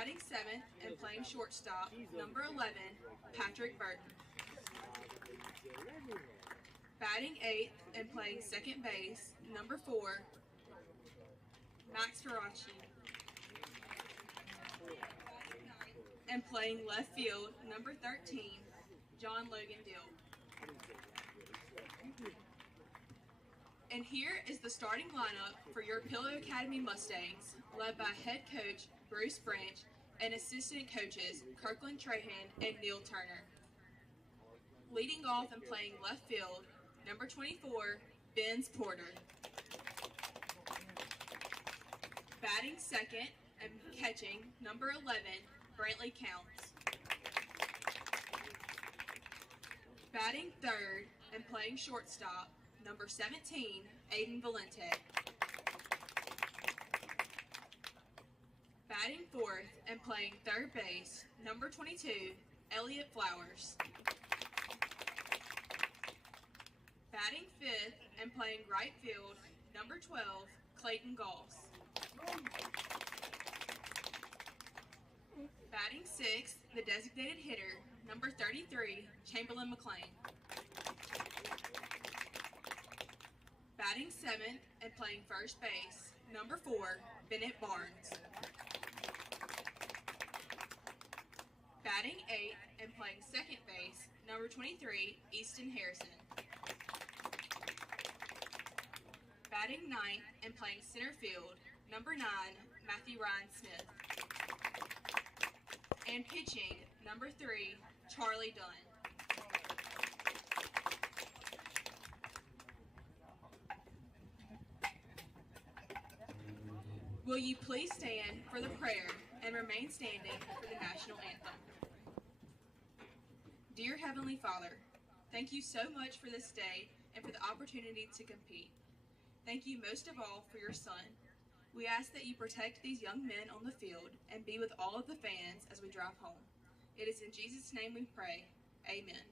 Batting seventh and playing shortstop, number 11, Patrick Burton. Batting eighth and playing second base, number 4, Max Faraci. And playing left field, number 13, John Logan Dill. And here is the starting lineup for your Pillow Academy Mustangs, led by head coach Bruce Branch and assistant coaches Kirkland Trahan and Neil Turner. Leading off and playing left field, number 24, Benz Porter. Batting second and catching, number 11, Brantley Counts. Batting third and playing shortstop, number 17, Aiden Valente. Batting fourth and playing third base, number 22, Elliott Flowers. Batting fifth and playing right field, number 12, Clayton Goss. Batting sixth, the designated hitter, number 33, Chamberlain McLean. Batting seventh and playing first base, number 4, Bennett Barnes. Batting eighth and playing second base, number 23, Easton Harrison. Batting ninth and playing center field, number 9, Matthew Ryan Smith. And pitching, number 3, Charlie Dunn. Will you please stand for the prayer and remain standing for the national anthem? Dear Heavenly Father, thank you so much for this day and for the opportunity to compete. Thank you most of all for your son. We ask that you protect these young men on the field and be with all of the fans as we drive home. It is in Jesus' name we pray. Amen.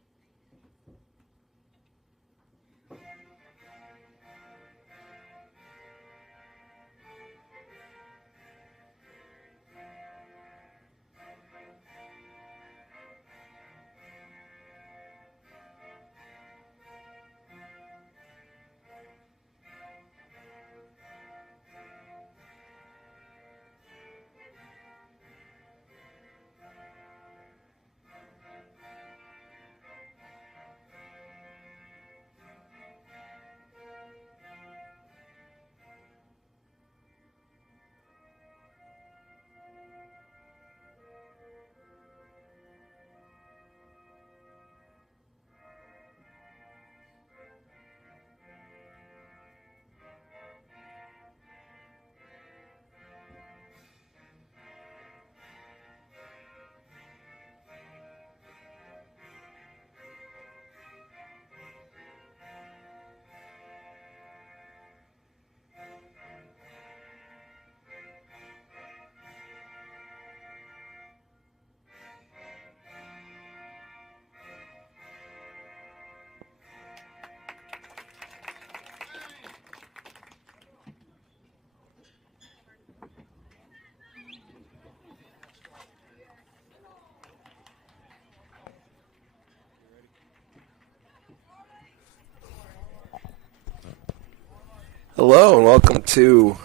Hello and welcome to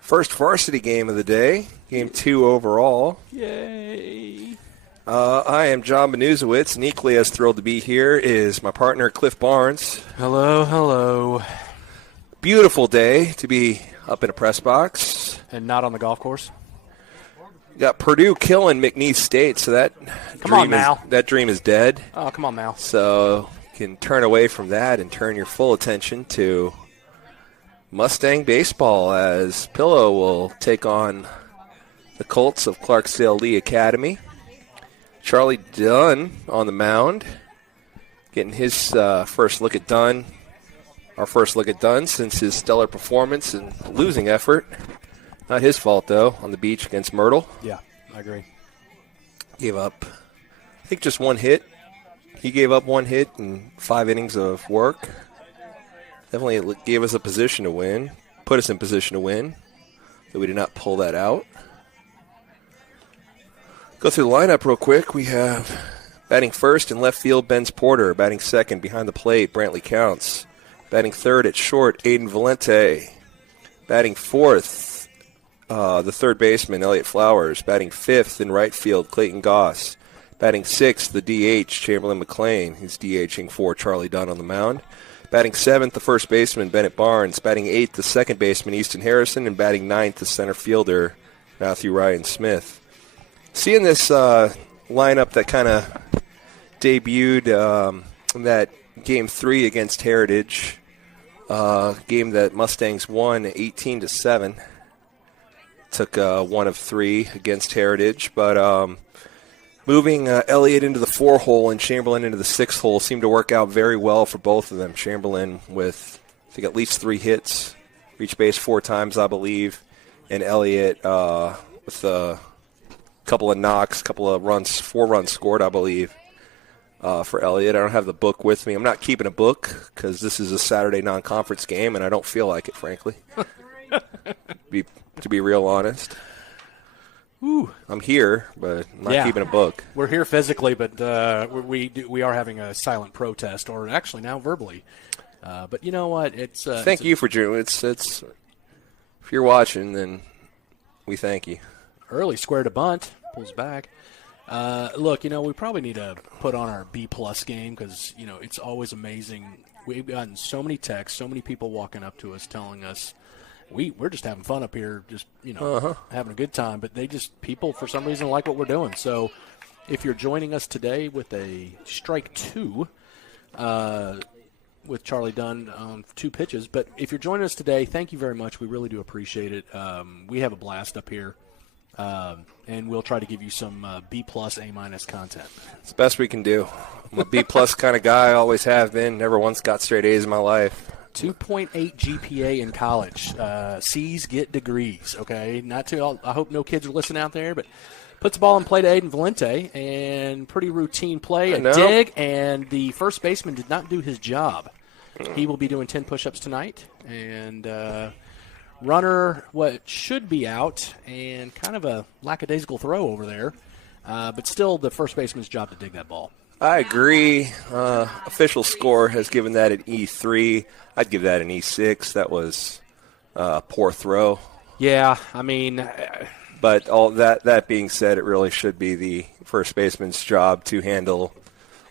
first varsity game of the day, game 2 overall. Yay! I am John Benuzowitz, and equally as thrilled to be here is my partner Cliff Barnes. Hello, hello. Beautiful day to be up in a press box. And not on the golf course? We got Purdue killing McNeese State, so that dream is dead. Oh, come on, Mal. So you can turn away from that and turn your full attention to Mustang baseball, as Pillow will take on the Colts of Clarksdale Lee Academy. Charlie Dunn on the mound, getting his first look at Dunn. Our first look at Dunn since his stellar performance and losing effort. Not his fault, though, on the beach against Myrtle. Yeah, I agree. Gave up, I think, just one hit. He gave up one hit in 5 innings of work. Definitely gave us a position to win, put us in position to win, but we did not pull that out. Go through the lineup real quick. We have batting first in left field, Benz Porter. Batting second behind the plate, Brantley Counts. Batting third at short, Aiden Valente. Batting fourth, the third baseman, Elliott Flowers. Batting fifth in right field, Clayton Goss. Batting sixth, the DH, Chamberlain McLean. He's DHing for Charlie Dunn on the mound. Batting seventh, the first baseman, Bennett Barnes. Batting eighth, the second baseman, Easton Harrison. And batting ninth, the center fielder, Matthew Ryan Smith. Seeing this lineup that kind of debuted in that Game 3 against Heritage, game that Mustangs won 18-7. Took one of three against Heritage, but moving Elliott into the 4-hole and Chamberlain into the 6-hole seemed to work out very well for both of them. Chamberlain with, I think, at least 3 hits, reached base 4 times, I believe, and Elliott with a couple of knocks, couple of runs, 4 runs scored, I believe, for Elliott. I don't have the book with me. I'm not keeping a book because this is a Saturday non-conference game, and I don't feel like it, frankly, to be real honest. Ooh. I'm here, but I'm not keeping a book. We're here physically, but we are having a silent protest, or actually now verbally. But you know what? Thank you for doing it. It's if you're watching, then we thank you. Early square to bunt, pulls back. Look, we probably need to put on our B-plus game because, it's always amazing. We've gotten so many texts, so many people walking up to us telling us we're just having fun up here, just, having a good time. But people for some reason like what we're doing. So if you're joining us today with a strike 2 with Charlie Dunn on 2 pitches, but if you're joining us today, thank you very much. We really do appreciate it. We have a blast up here. And we'll try to give you some B-plus, A-minus content. It's the best we can do. I'm a B-plus kind of guy, always have been. Never once got straight A's in my life. 2.8 GPA in college. C's get degrees, okay? I hope no kids are listening out there, but puts the ball in play to Aiden Valente, and pretty routine play. A dig, and the first baseman did not do his job. He will be doing 10 push-ups tonight, and runner, what should be out, and kind of a lackadaisical throw over there. But still the first baseman's job to dig that ball. I agree. Official score has given that an E3. I'd give that an E6. That was a poor throw. Yeah, But all that being said, it really should be the first baseman's job to handle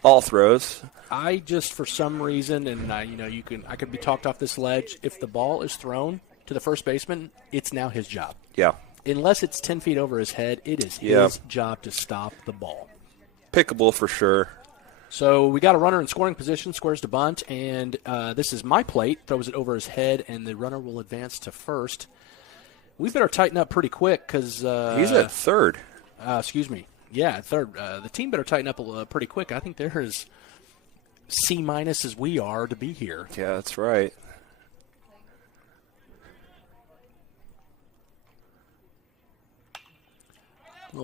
all throws. I just, for some reason, and I could be talked off this ledge, if the ball is thrown to the first baseman, it's now his job. Yeah. Unless it's 10 feet over his head, it is his job to stop the ball. Pickable for sure. So we got a runner in scoring position, squares to bunt, and this is my plate, throws it over his head, and the runner will advance to first. We better tighten up pretty quick because he's at third. Excuse me. Yeah, at third. The team better tighten up pretty quick. I think they're as C- as we are to be here. Yeah, that's right.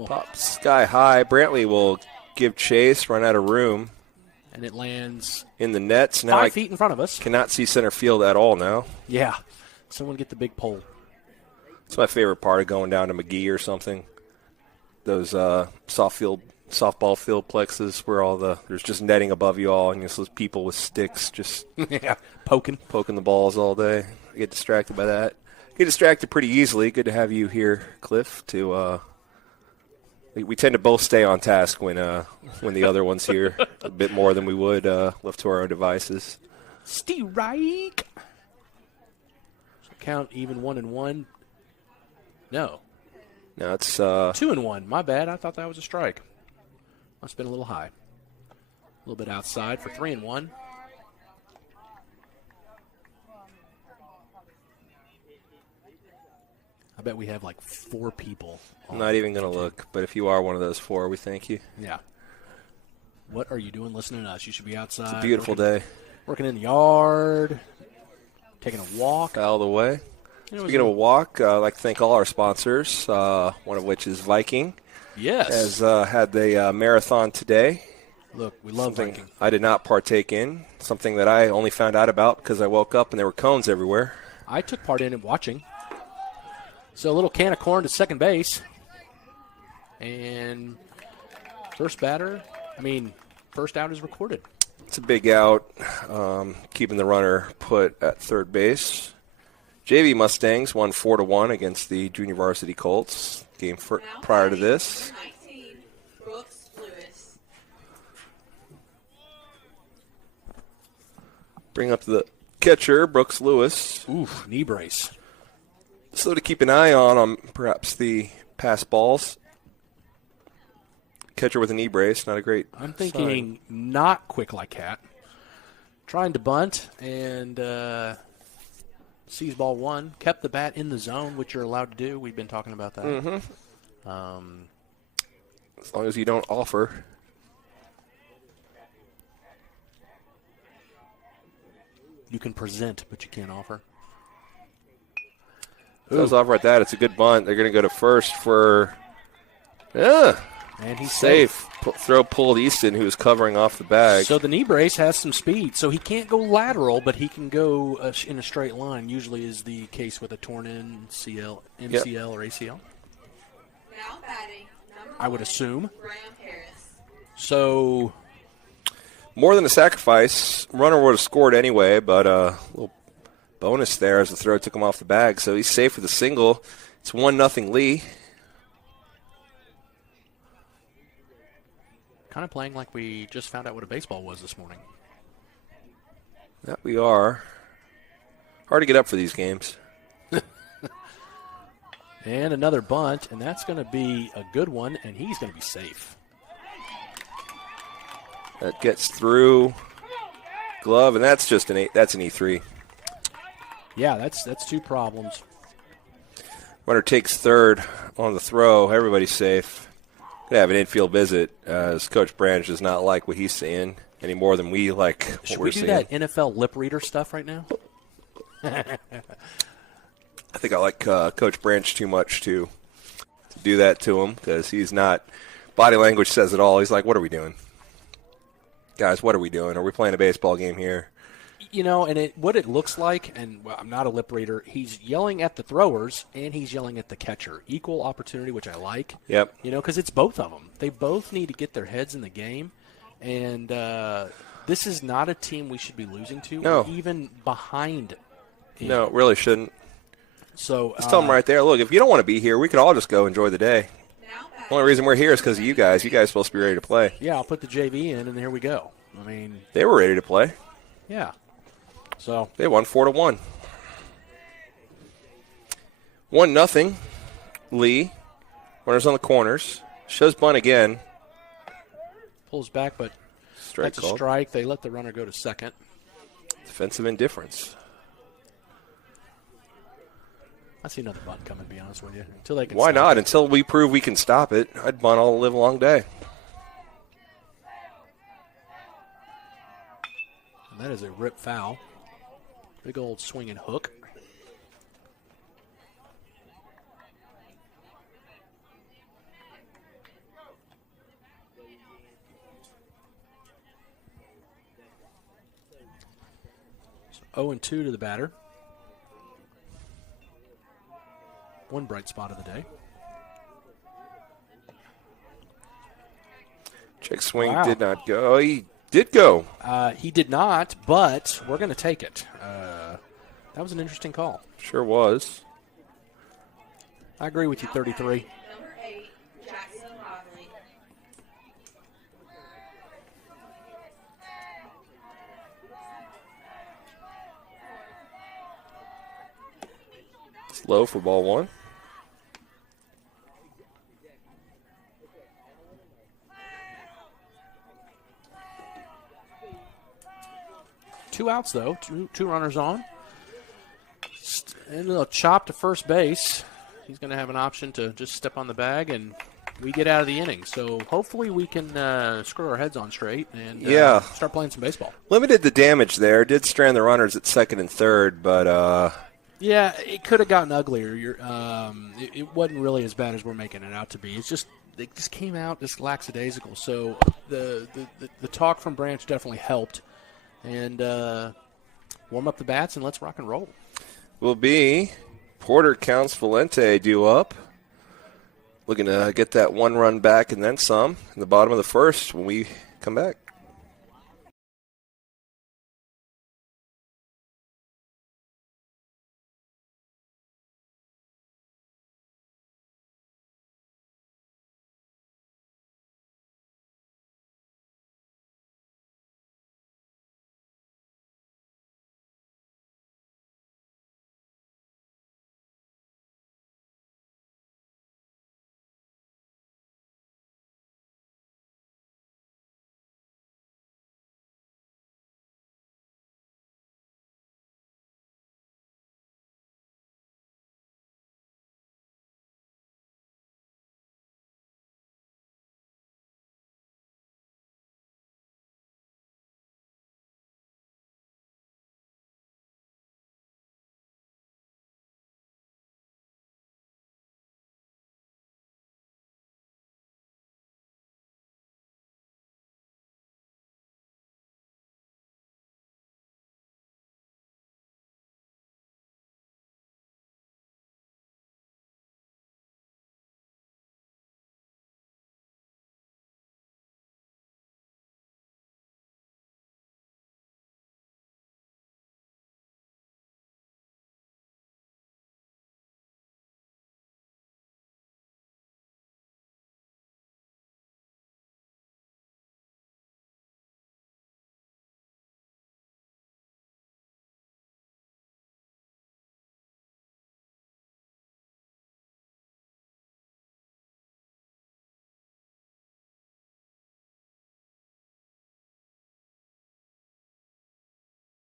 Pop sky high. Brantley will give chase, run out of room. And it lands in the nets. Now 5 feet in front of us. Cannot see center field at all now. Yeah. Someone get the big pole. It's my favorite part of going down to McGee or something. Those softball field plexes where there's just netting above you all and just those people with sticks just poking the balls all day. I get distracted by that. Get distracted pretty easily. Good to have you here, Cliff, to we tend to both stay on task when the other one's here a bit more than we would left to our own devices. Strike. Count even 1-1. No, it's 2-1. My bad. I thought that was a strike. Must have been a little high. A little bit outside for 3-1. I bet we have like 4 people. I'm not even going to look, but if you are one of those 4, we thank you. Yeah. What are you doing listening to us? You should be outside. It's a beautiful day. Working in the yard, taking a walk. Out of the way. Speaking of a walk, I'd like to thank all our sponsors, one of which is Viking. Yes. Has had the marathon today. Look, we love Viking. I did not partake in, something that I only found out about because I woke up and there were cones everywhere. I took part in it watching. So a little can of corn to second base. And First out is recorded. It's a big out, keeping the runner put at third base. JV Mustangs won 4-1 against the junior varsity Colts. Game prior to this. 19, Brooks Lewis. Bring up the catcher, Brooks Lewis. Oof, knee brace. So to keep an eye on perhaps the pass balls. Catcher with a knee brace, not a great I'm thinking not quick like Cat. Trying to bunt and sees ball one. Kept the bat in the zone, which you're allowed to do. We've been talking about that. Mm-hmm. As long as you don't offer. You can present, but you can't offer. Does offer at that. It's a good bunt. They're going to go to first for, yeah. And he's safe. Throw pulled Easton, who was covering off the bag. So the knee brace has some speed. So he can't go lateral, but he can go in a straight line. Usually is the case with a torn MCL or ACL. Now batting, I would assume. Graham Harris. So more than a sacrifice. Runner would have scored anyway, but a little bonus there as the throw took him off the bag. So he's safe with a single. It's 1-0 Lee. Kind of playing like we just found out what a baseball was this morning. That we are. Hard to get up for these games. And another bunt, and that's going to be a good one, and he's going to be safe. That gets through glove, and that's just an E3. Yeah, that's two problems. Runner takes third on the throw. Everybody's safe. Gonna have an infield visit, as Coach Branch does not like what he's seeing any more than we like what Should we're we do seeing. that NFL lip reader stuff right now? I think I like Coach Branch too much to do that to him, because he's not. Body language says it all. He's like, "What are we doing, guys? What are we doing? Are we playing a baseball game here?" You know, and what it looks like, and I'm not a lip reader, he's yelling at the throwers and he's yelling at the catcher. Equal opportunity, which I like. Yep. You know, because it's both of them. They both need to get their heads in the game. And this is not a team we should be losing to. No. Or even behind. No, it really shouldn't. So Just tell them right there, look, if you don't want to be here, we can all just go enjoy the day. The only reason we're here is because of you guys. You guys are supposed to be ready to play. Yeah, I'll put the JV in, and here we go. I mean, they were ready to play. Yeah. So they won 4-1. 1-0. Lee. Runners on the corners. Shows bunt again. Pulls back, but strike that's a strike. They let the runner go to second. Defensive indifference. I see another bunt coming, to be honest with you. Until they can Why stop not? it. Until we prove we can stop it, I'd bunt all the live long day. And that is a rip foul. Big old swinging hook. So 0-2 to the batter. One bright spot of the day. Check swing did not go. He did go. He did not, but we're going to take it. That was an interesting call. Sure was. I agree with you, 33. Number 8, Jackson Riley. It's low for ball one. Two outs, though. Two runners on. And a chop to first base. He's going to have an option to just step on the bag, and we get out of the inning. So hopefully we can screw our heads on straight and start playing some baseball. Limited the damage there. Did strand the runners at second and third, but yeah, it could have gotten uglier. It wasn't really as bad as we're making it out to be. It's just it just came out just lackadaisical. So the talk from Branch definitely helped. And warm up the bats and let's rock and roll. Will be Porter counts Valente due up. looking to get that one run back and then some in the bottom of the first when we come back.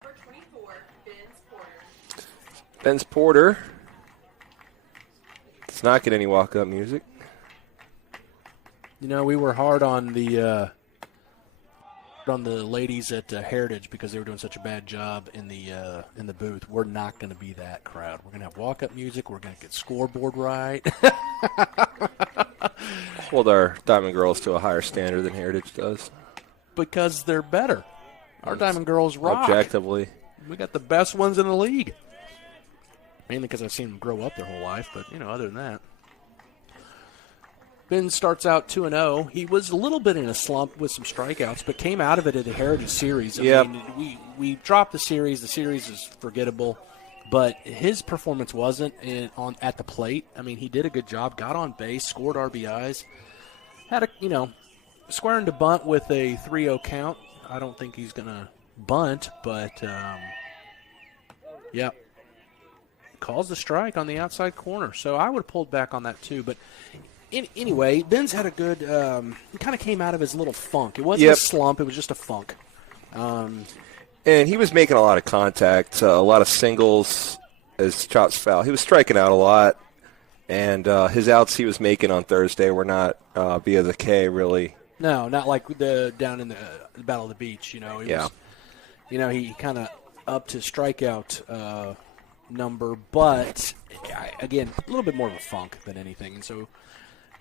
Number 24, Ben's Porter. Ben's Porter does not get any walk-up music. You know, we were hard on the ladies at Heritage because they were doing such a bad job in the booth. We're not going to be that crowd. We're going to have walk-up music. We're going to get scoreboard right. Hold our Diamond Girls to a higher standard than Heritage does. Because they're better. Our Diamond Girls rock. Objectively. We got the best ones in the league. Mainly because I've seen them grow up their whole life, but, other than that. Ben starts out 2-0. He was a little bit in a slump with some strikeouts, but came out of it at the Heritage Series. I mean, we dropped the series. The series is forgettable, but his performance wasn't at the plate. I mean, he did a good job, got on base, scored RBIs, had squaring to bunt with a 3-0 count. I don't think he's going to bunt, but, calls the strike on the outside corner. So I would have pulled back on that too. But anyway, Ben's had a good he kind of came out of his little funk. It wasn't a slump. It was just a funk. And he was making a lot of contact, a lot of singles as chops foul. He was striking out a lot. And his outs he was making on Thursday were not via the K, really. No, not like down in the Battle of the Beach. He was, he kind of upped his strikeout number, but again, a little bit more of a funk than anything. And so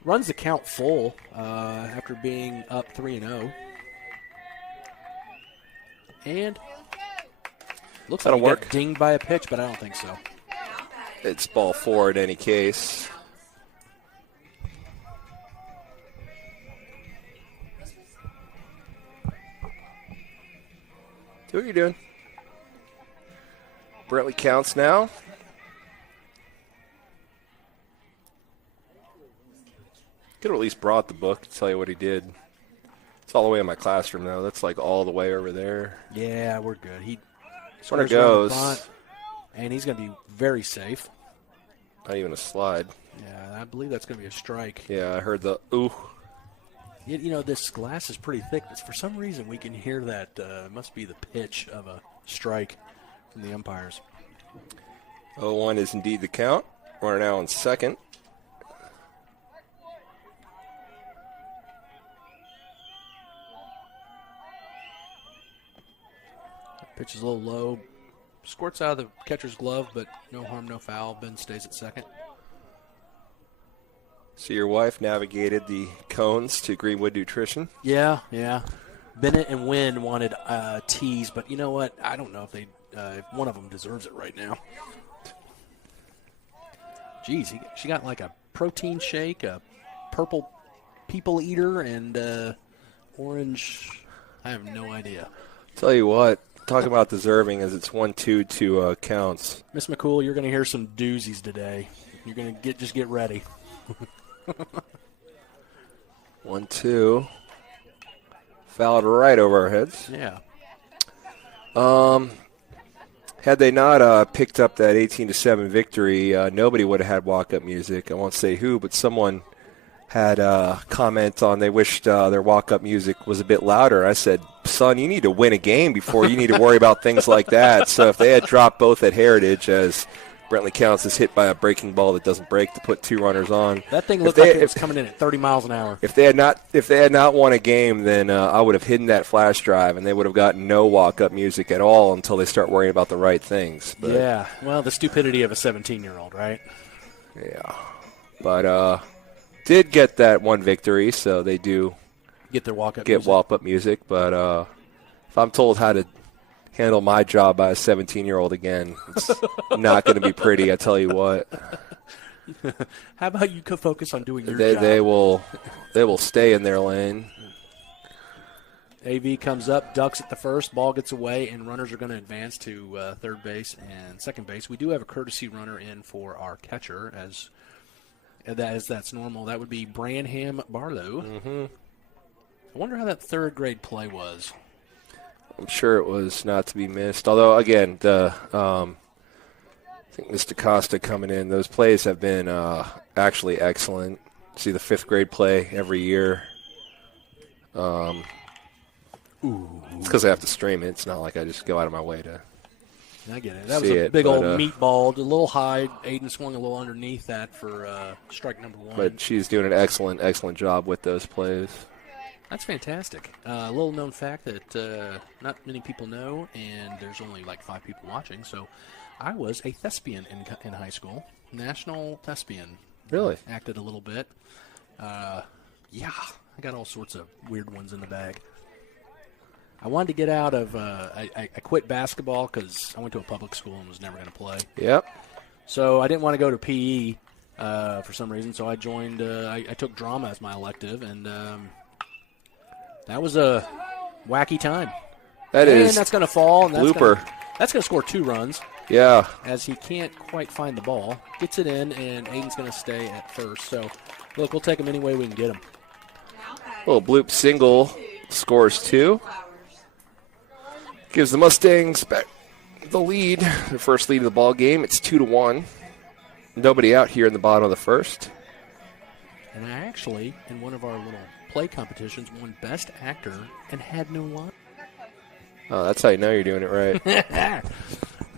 runs the count full after being up 3-0. And looks like he got dinged by a pitch, but I don't think so. It's ball 4 in any case. See what you're doing. Brentley counts now. Could have at least brought the book to tell you what he did. It's all the way in my classroom, though. That's like all the way over there. Yeah, we're good. He when it goes. Bunt, and he's going to be very safe. Not even a slide. Yeah, I believe that's going to be a strike. Yeah, I heard the ooh. This glass is pretty thick, but for some reason we can hear that. Must be the pitch of a strike from the umpires. 0-1 is indeed the count. Runner now in second. Pitch is a little low. Squirts out of the catcher's glove, but no harm, no foul. Ben stays at second. So your wife navigated the cones to Greenwood Nutrition? Yeah. Bennett and Wynn wanted teas, but you know what? I don't know if if one of them deserves it right now. Geez, she got like a protein shake, a purple people eater and orange. I have no idea. Tell you what, talk about deserving as it's 1-2 to counts. Miss McCool, you're going to hear some doozies today. You're going to just get ready. 1-2. Fouled right over our heads. Yeah. Had they not picked up that 18-7 victory, nobody would have had walk-up music. I won't say who, but someone had a comment on they wished their walk-up music was a bit louder. I said, son, you need to win a game before you need to worry about things like that. So if they had dropped both at Heritage, as Brentley Counts is hit by a breaking ball that doesn't break to put 2 runners on. That thing looked like it was coming in at 30 miles an hour. If they had not won a game, then I would have hidden that flash drive, and they would have gotten no walk-up music at all until they start worrying about the right things. But, yeah, well, the stupidity of a 17-year-old, right? Yeah. But did get that one victory, so they do get their walk-up music. But if I'm told how to handle my job by a 17-year-old again, it's not going to be pretty, I tell you what. How about you focus on doing your job? They will stay in their lane. AV comes up, ducks at the first, ball gets away, and runners are going to advance to third base and second base. We do have a courtesy runner in for our catcher, as that's normal. That would be Branham Barlow. Mm-hmm. I wonder how that third grade play was. I'm sure it was not to be missed. Although, again, I think Mr. Costa coming in, those plays have been actually excellent. See the 5th grade play every year. It's because I have to stream it. It's not like I just go out of my way to I get it. That was a big old meatball, a little high. Aiden swung a little underneath that for strike number 1. But she's doing an excellent job with those plays. That's fantastic. A little known fact that not many people know, and there's only like 5 people watching. So I was a thespian in high school, national thespian. Really? Acted a little bit. Yeah, I got all sorts of weird ones in the bag. I wanted to get out of I quit basketball because I went to a public school and was never going to play. Yep. So I didn't want to go to PE for some reason, so I joined I took drama as my elective, and that was a wacky time. And that's going to fall. And blooper. That's going to score 2 runs. Yeah. As he can't quite find the ball. Gets it in, and Aiden's going to stay at first. So, look, we'll take him any way we can get him. Little bloop single, scores 2. Gives the Mustangs back the lead, the first lead of the ball game. It's 2-1. Nobody out here in the bottom of the first. And I actually, in one of our little play competitions, won Best Actor and had no line. Oh, that's how you know you're doing it right.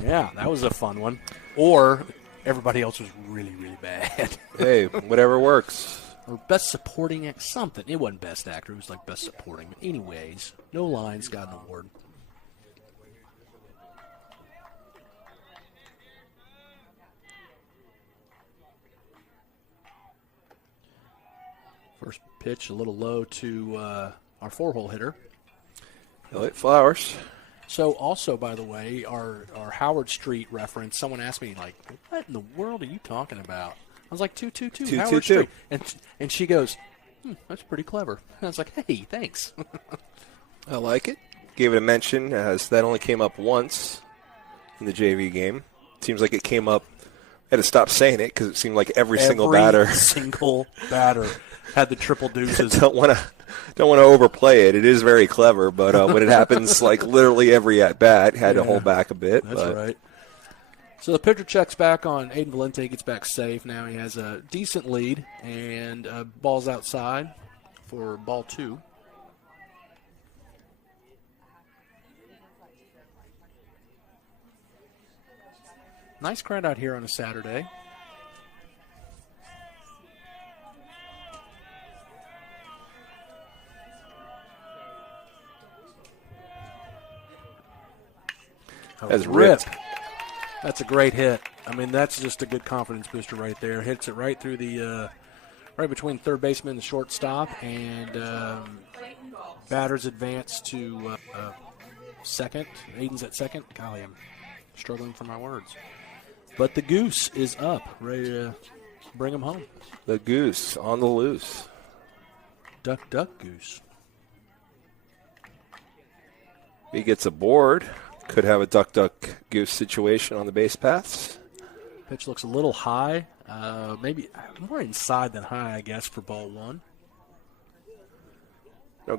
Yeah, that was a fun one. Or everybody else was really, really bad. Hey, whatever works. Or Best Supporting Act, something. It wasn't Best Actor. It was like Best Supporting. But anyways, no lines, got an award. First pitch a little low to our 4-hole hitter. Elliot Flowers. So also, by the way, our Howard Street reference, someone asked me, like, what in the world are you talking about? I was like, 222, Howard Street. And she goes, that's pretty clever. And I was like, hey, thanks. I like it. Gave it a mention, as that only came up once in the JV game. Seems like it came up. I had to stop saying it because it seemed like every single batter had the triple deuces. Don't want to overplay it. It is very clever, but when it happens, like literally every at bat, had to hold back a bit. That's right. So the pitcher checks back on Aiden Valente, gets back safe. Now he has a decent lead, and ball's outside for ball 2. Nice crowd out here on a Saturday. That's ripped. That's a great hit. I mean, that's just a good confidence booster right there. Hits it right through the right between third baseman and the shortstop, and batters advance to second. Aiden's at second. Golly, I'm struggling for my words. But the goose is up, ready to bring them home. The Goose on the loose. Duck, duck, goose. He gets a board. Could have a duck, duck, goose situation on the base paths. Pitch looks a little high. Maybe more inside than high, I guess, for ball one.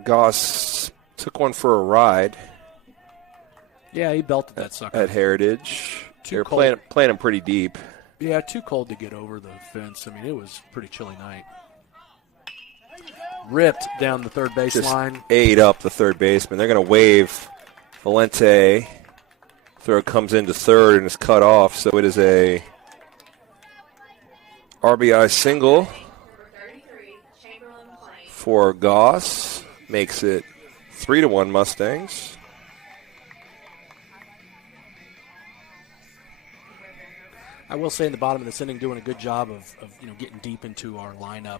Goss took one for a ride. Yeah, he belted that sucker. At Heritage. Too They're cold. playing him pretty deep. Yeah, too cold to get over the fence. I mean, it was a pretty chilly night. Ripped down the third baseline. Ate up the third baseman. They're going to wave Valente. Throw comes into third and is cut off, so it is a RBI single for Goss. Makes it 3-1 Mustangs. I will say in the bottom of this inning, doing a good job of getting deep into our lineup.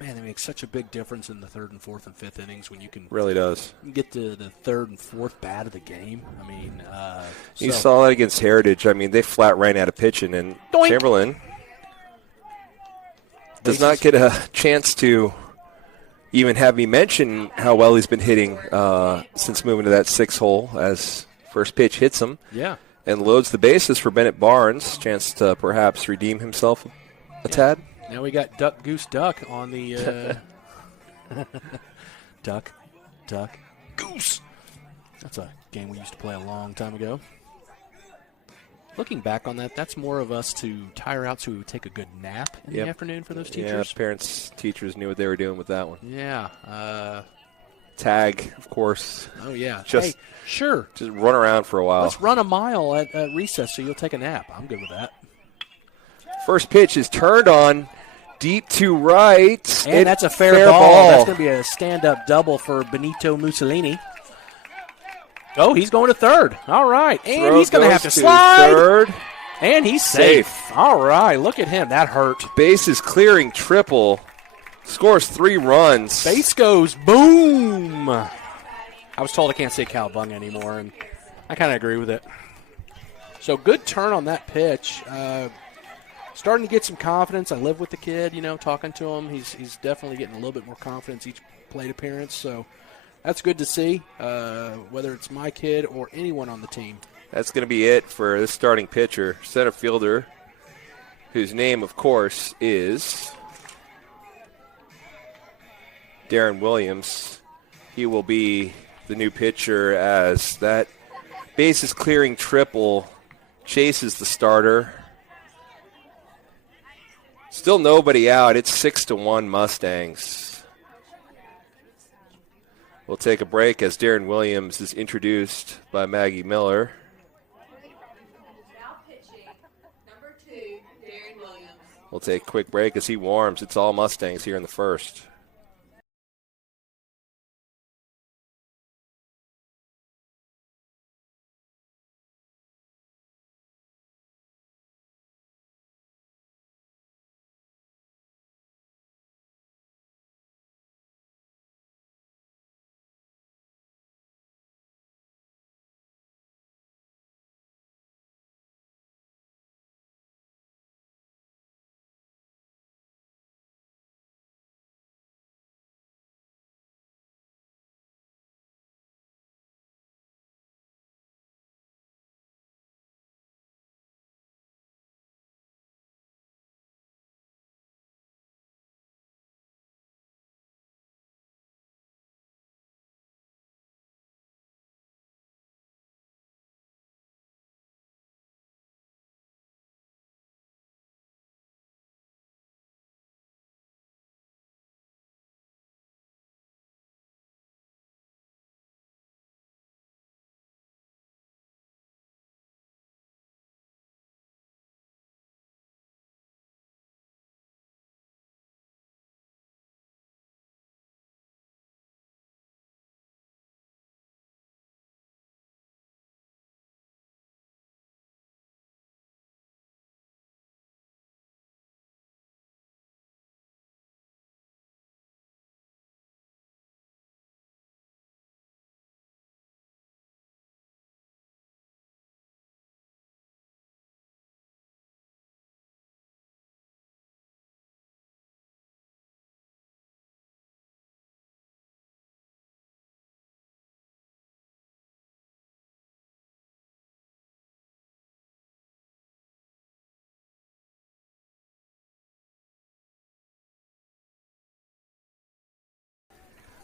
Man, they make such a big difference in the third and fourth and fifth innings when you can really does get to the third and fourth bat of the game. I mean, you saw that against Heritage. I mean, they flat ran out of pitching, and Doink. Chamberlain does not get a chance to even have me mention how well he's been hitting since moving to that 6 hole as first pitch hits him. Yeah. And loads the bases for Bennett Barnes. Chance to perhaps redeem himself a tad. Now we got Duck, Goose, Duck on the Duck, Duck, Goose. That's a game we used to play a long time ago. Looking back on that, that's more of us to tire out so we would take a good nap in the afternoon for those teachers. Yeah, parents, teachers knew what they were doing with that one. Yeah. Tag, of course. Oh, yeah. Just, hey, sure. Just run around for a while. Let's run a mile at recess so you'll take a nap. I'm good with that. First pitch is turned on deep to right. And that's a fair ball. That's going to be a stand-up double for Benito Mussolini. Oh, he's going to third. All right. And Throw he's going to have to slide. Third. And he's safe. All right. Look at him. That hurt. Bases clearing triple. Scores 3 runs. Base goes boom. I was told I can't say Cowabunga anymore, and I kind of agree with it. So good turn on that pitch. Starting to get some confidence. I live with the kid, talking to him. He's definitely getting a little bit more confidence each plate appearance. So that's good to see, whether it's my kid or anyone on the team. That's going to be it for this starting pitcher, center fielder, whose name, of course, is Darren Williams. He will be the new pitcher as that bases clearing triple chases the starter. Still nobody out. It's 6-1 Mustangs. We'll take a break as Darren Williams is introduced by Maggie Miller. Now pitching, number 2, Darren Williams. We'll take a quick break as he warms. It's all Mustangs here in the first.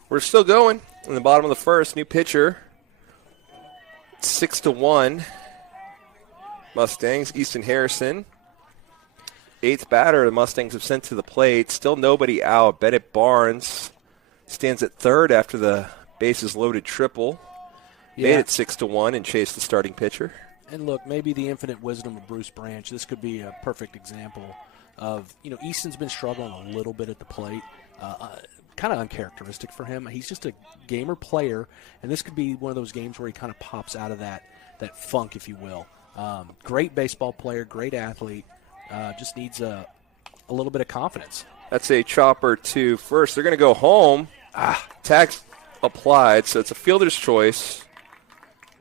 We're still going in the bottom of the first. New pitcher, 6-1. Mustangs, Easton Harrison. 8th batter the Mustangs have sent to the plate. Still nobody out. Bennett Barnes stands at third after the bases loaded triple. Yeah. Made it 6-1 and chased the starting pitcher. And look, maybe the infinite wisdom of Bruce Branch, this could be a perfect example of, Easton's been struggling a little bit at the plate. Kind of uncharacteristic for him. He's just a gamer player, and this could be one of those games where he kind of pops out of that funk, if you will. Great baseball player, great athlete, just needs a little bit of confidence. That's a chopper to first. They're going to go home. Tag's applied, so it's a fielder's choice.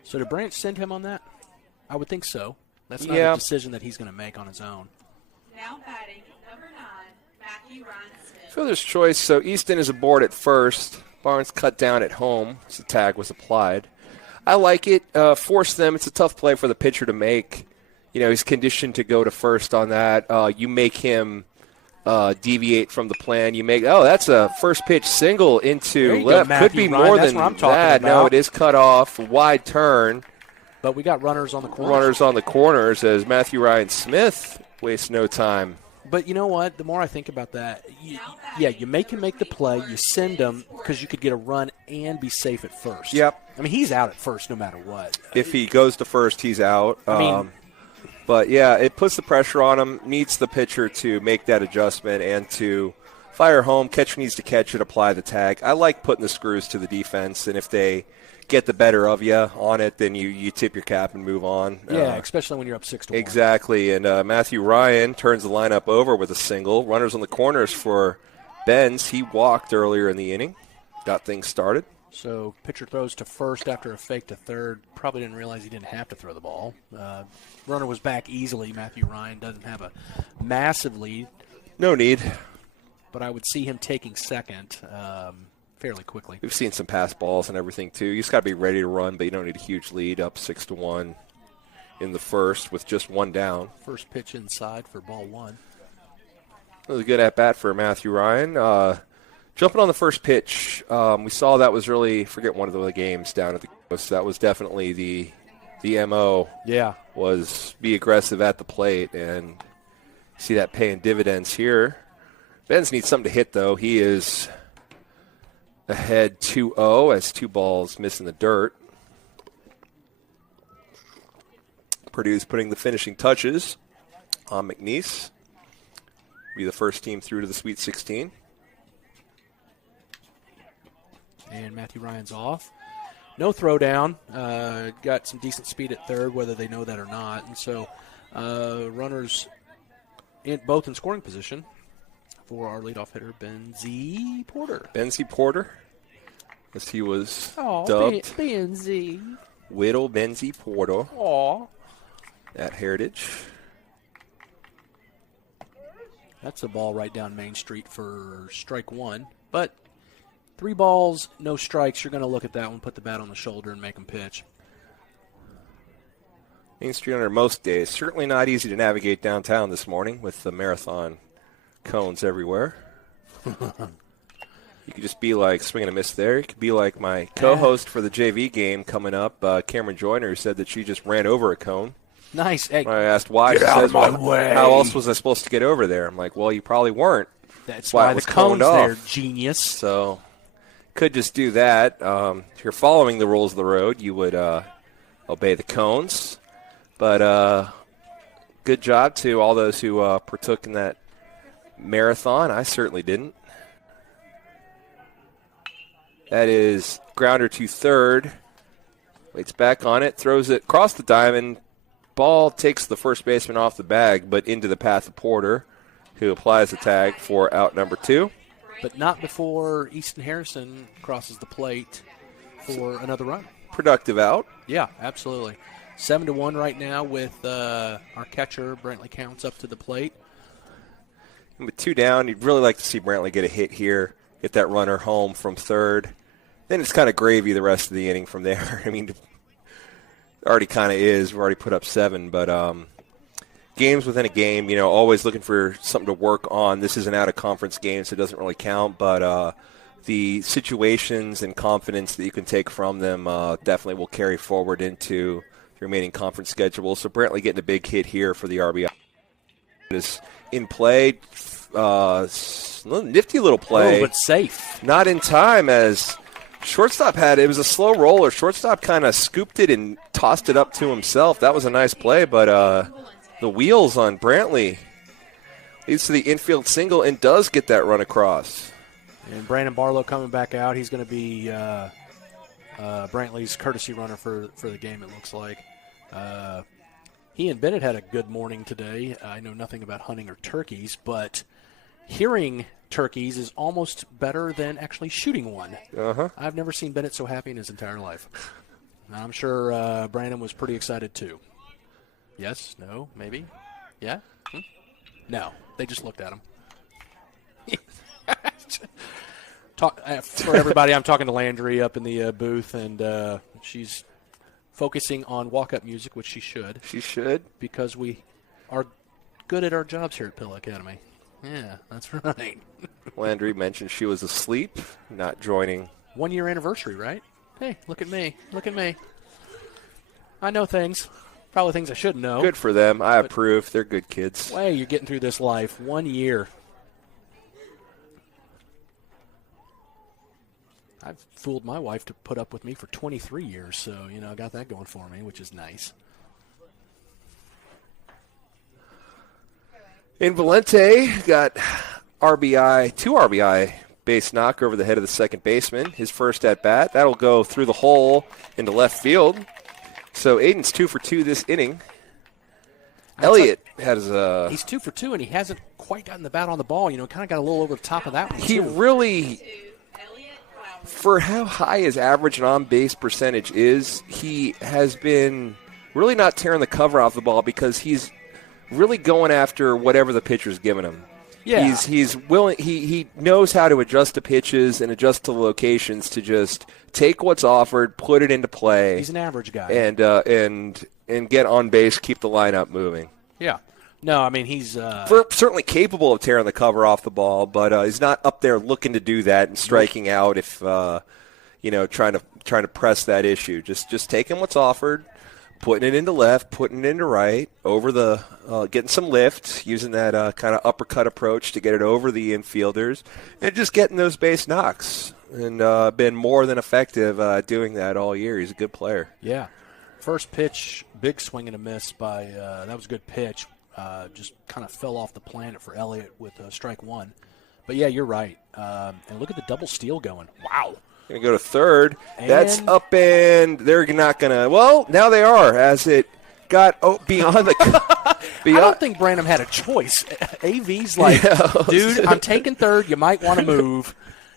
So did Branch send him on that? I would think so. That's not a decision that he's going to make on his own. Now batting, number 9, Matthew Ryan Smith. Fielder's choice, so Easton is aboard at first. Barnes cut down at home, so the tag was applied. I like it. Force them. It's a tough play for the pitcher to make. He's conditioned to go to first on that. You make him deviate from the plan. You make, that's a first pitch single into left. Could be more than that. No, it is cut off. Wide turn. But we got runners on the corners. Runners on the corners as Matthew Ryan Smith wastes no time. But you know what? The more I think about that, you make him make the play. You send him because you could get a run and be safe at first. Yep. I mean, he's out at first no matter what. If he goes to first, he's out. But, it puts the pressure on him, needs the pitcher to make that adjustment and to fire home. Catcher needs to catch it, apply the tag. I like putting the screws to the defense, and if they get the better of you on it, then you tip your cap and move on. Yeah, especially when you're up 6-1. Exactly, and Matthew Ryan turns the lineup over with a single. Runners on the corners for Benz. He walked earlier in the inning, got things started. So pitcher throws to first after a fake to third. Probably didn't realize he didn't have to throw the ball. Runner was back easily. Matthew Ryan doesn't have a massive lead. No need. But I would see him taking second fairly quickly. We've seen some pass balls and everything, too. You just got to be ready to run, but you don't need a huge lead, up 6-1 in the first with just one down. First pitch inside for ball one. That was a good at-bat for Matthew Ryan. Jumping on the first pitch, we saw that was really, forget one of the games down at the coast. That was definitely the MO. Yeah. Was be aggressive at the plate, and see that paying dividends here. Benz needs something to hit, though. He is ahead 2-0 as 2 balls missing the dirt. Purdue's putting the finishing touches on McNeese. Be the first team through to the Sweet 16. And Matthew Ryan's off. No throwdown. Got some decent speed at third, whether they know that or not. And so runners both in scoring position for our leadoff hitter, Benzie Porter. Benzie Porter, as he was dubbed. Benzie. Whittle Benzie Porter. Aw. At Heritage. That's a ball right down Main Street for strike one. But 3 balls, no strikes. You're going to look at that one, put the bat on the shoulder, and make them pitch. Main Street under most days. Certainly not easy to navigate downtown this morning with the marathon cones everywhere. You could just be like swinging a miss there. You could be like my co-host for the JV game coming up, Cameron Joyner, who said that she just ran over a cone. Nice. Hey, I asked why. Get out of my way. How else was I supposed to get over there? I'm like, well, you probably weren't. That's why the cone's there, genius. So could just do that. If you're following the rules of the road, you would obey the cones. But good job to all those who partook in that marathon. I certainly didn't. That is grounder to third. Waits back on it, throws it across the diamond. Ball takes the first baseman off the bag, but into the path of Porter, who applies the tag for out number 2. But not before Easton Harrison crosses the plate for another run. Productive out. Yeah, absolutely. 7-1 right now with our catcher, Brantley Counts, up to the plate. And with 2 down, you'd really like to see Brantley get a hit here, get that runner home from third. Then it's kind of gravy the rest of the inning from there. I mean, already kind of is. We've already put up 7, but games within a game, always looking for something to work on. This is an out-of-conference game, so it doesn't really count, but the situations and confidence that you can take from them definitely will carry forward into the remaining conference schedule. So Brantley getting a big hit here for the RBI. Is in play. Nifty little play. Oh, but safe. Not in time as shortstop it was a slow roller. Shortstop kind of scooped it and tossed it up to himself. That was a nice play, but the wheels on Brantley leads to the infield single and does get that run across. And Brandon Barlow coming back out. He's going to be Brantley's courtesy runner for the game, it looks like. He and Bennett had a good morning today. I know nothing about hunting or turkeys, but hearing turkeys is almost better than actually shooting one. Uh-huh. I've never seen Bennett so happy in his entire life. I'm sure Brandon was pretty excited too. Yes? No? Maybe? Yeah? No. They just looked at him. For everybody, I'm talking to Landry up in the booth, and she's focusing on walk-up music, which she should. She should. Because we are good at our jobs here at Pillow Academy. Yeah, that's right. Landry mentioned she was asleep, not joining. 1 year anniversary, right? Hey, look at me. Look at me. I know things. Probably things I shouldn't know. Good for them. I approve. They're good kids. Way you're getting through this life. 1 year. I've fooled my wife to put up with me for 23 years, so, I got that going for me, which is nice. In Valente, got two RBI base knock over the head of the second baseman. His first at bat. That'll go through the hole into left field. So Aiden's 2 for 2 this inning. Elliott has a. He's 2 for 2, and he hasn't quite gotten the bat on the ball. Kind of got a little over the top of that one. He really, for how high his average and on-base percentage is, he has been really not tearing the cover off the ball because he's really going after whatever the pitcher's giving him. Yeah. He's willing. He knows how to adjust the pitches and adjust to the locations to just take what's offered, put it into play. He's an average guy. And get on base, keep the lineup moving. Yeah. No, I mean he's certainly capable of tearing the cover off the ball, but he's not up there looking to do that and striking out if trying to press that issue. Just taking what's offered, putting it into left, putting it into right, over the getting some lift, using that kind of uppercut approach to get it over the infielders, and just getting those base knocks. And been more than effective doing that all year. He's a good player. Yeah. First pitch, big swing and a miss by that was a good pitch. Just kind of fell off the planet for Elliott with strike one. But, yeah, you're right. And look at the double steal going. Wow. Going to go to third. That's up, and they're not going to – well, now they are as it got beyond the – I don't think Branham had a choice. AV's like, dude, I'm taking third. You might want to move.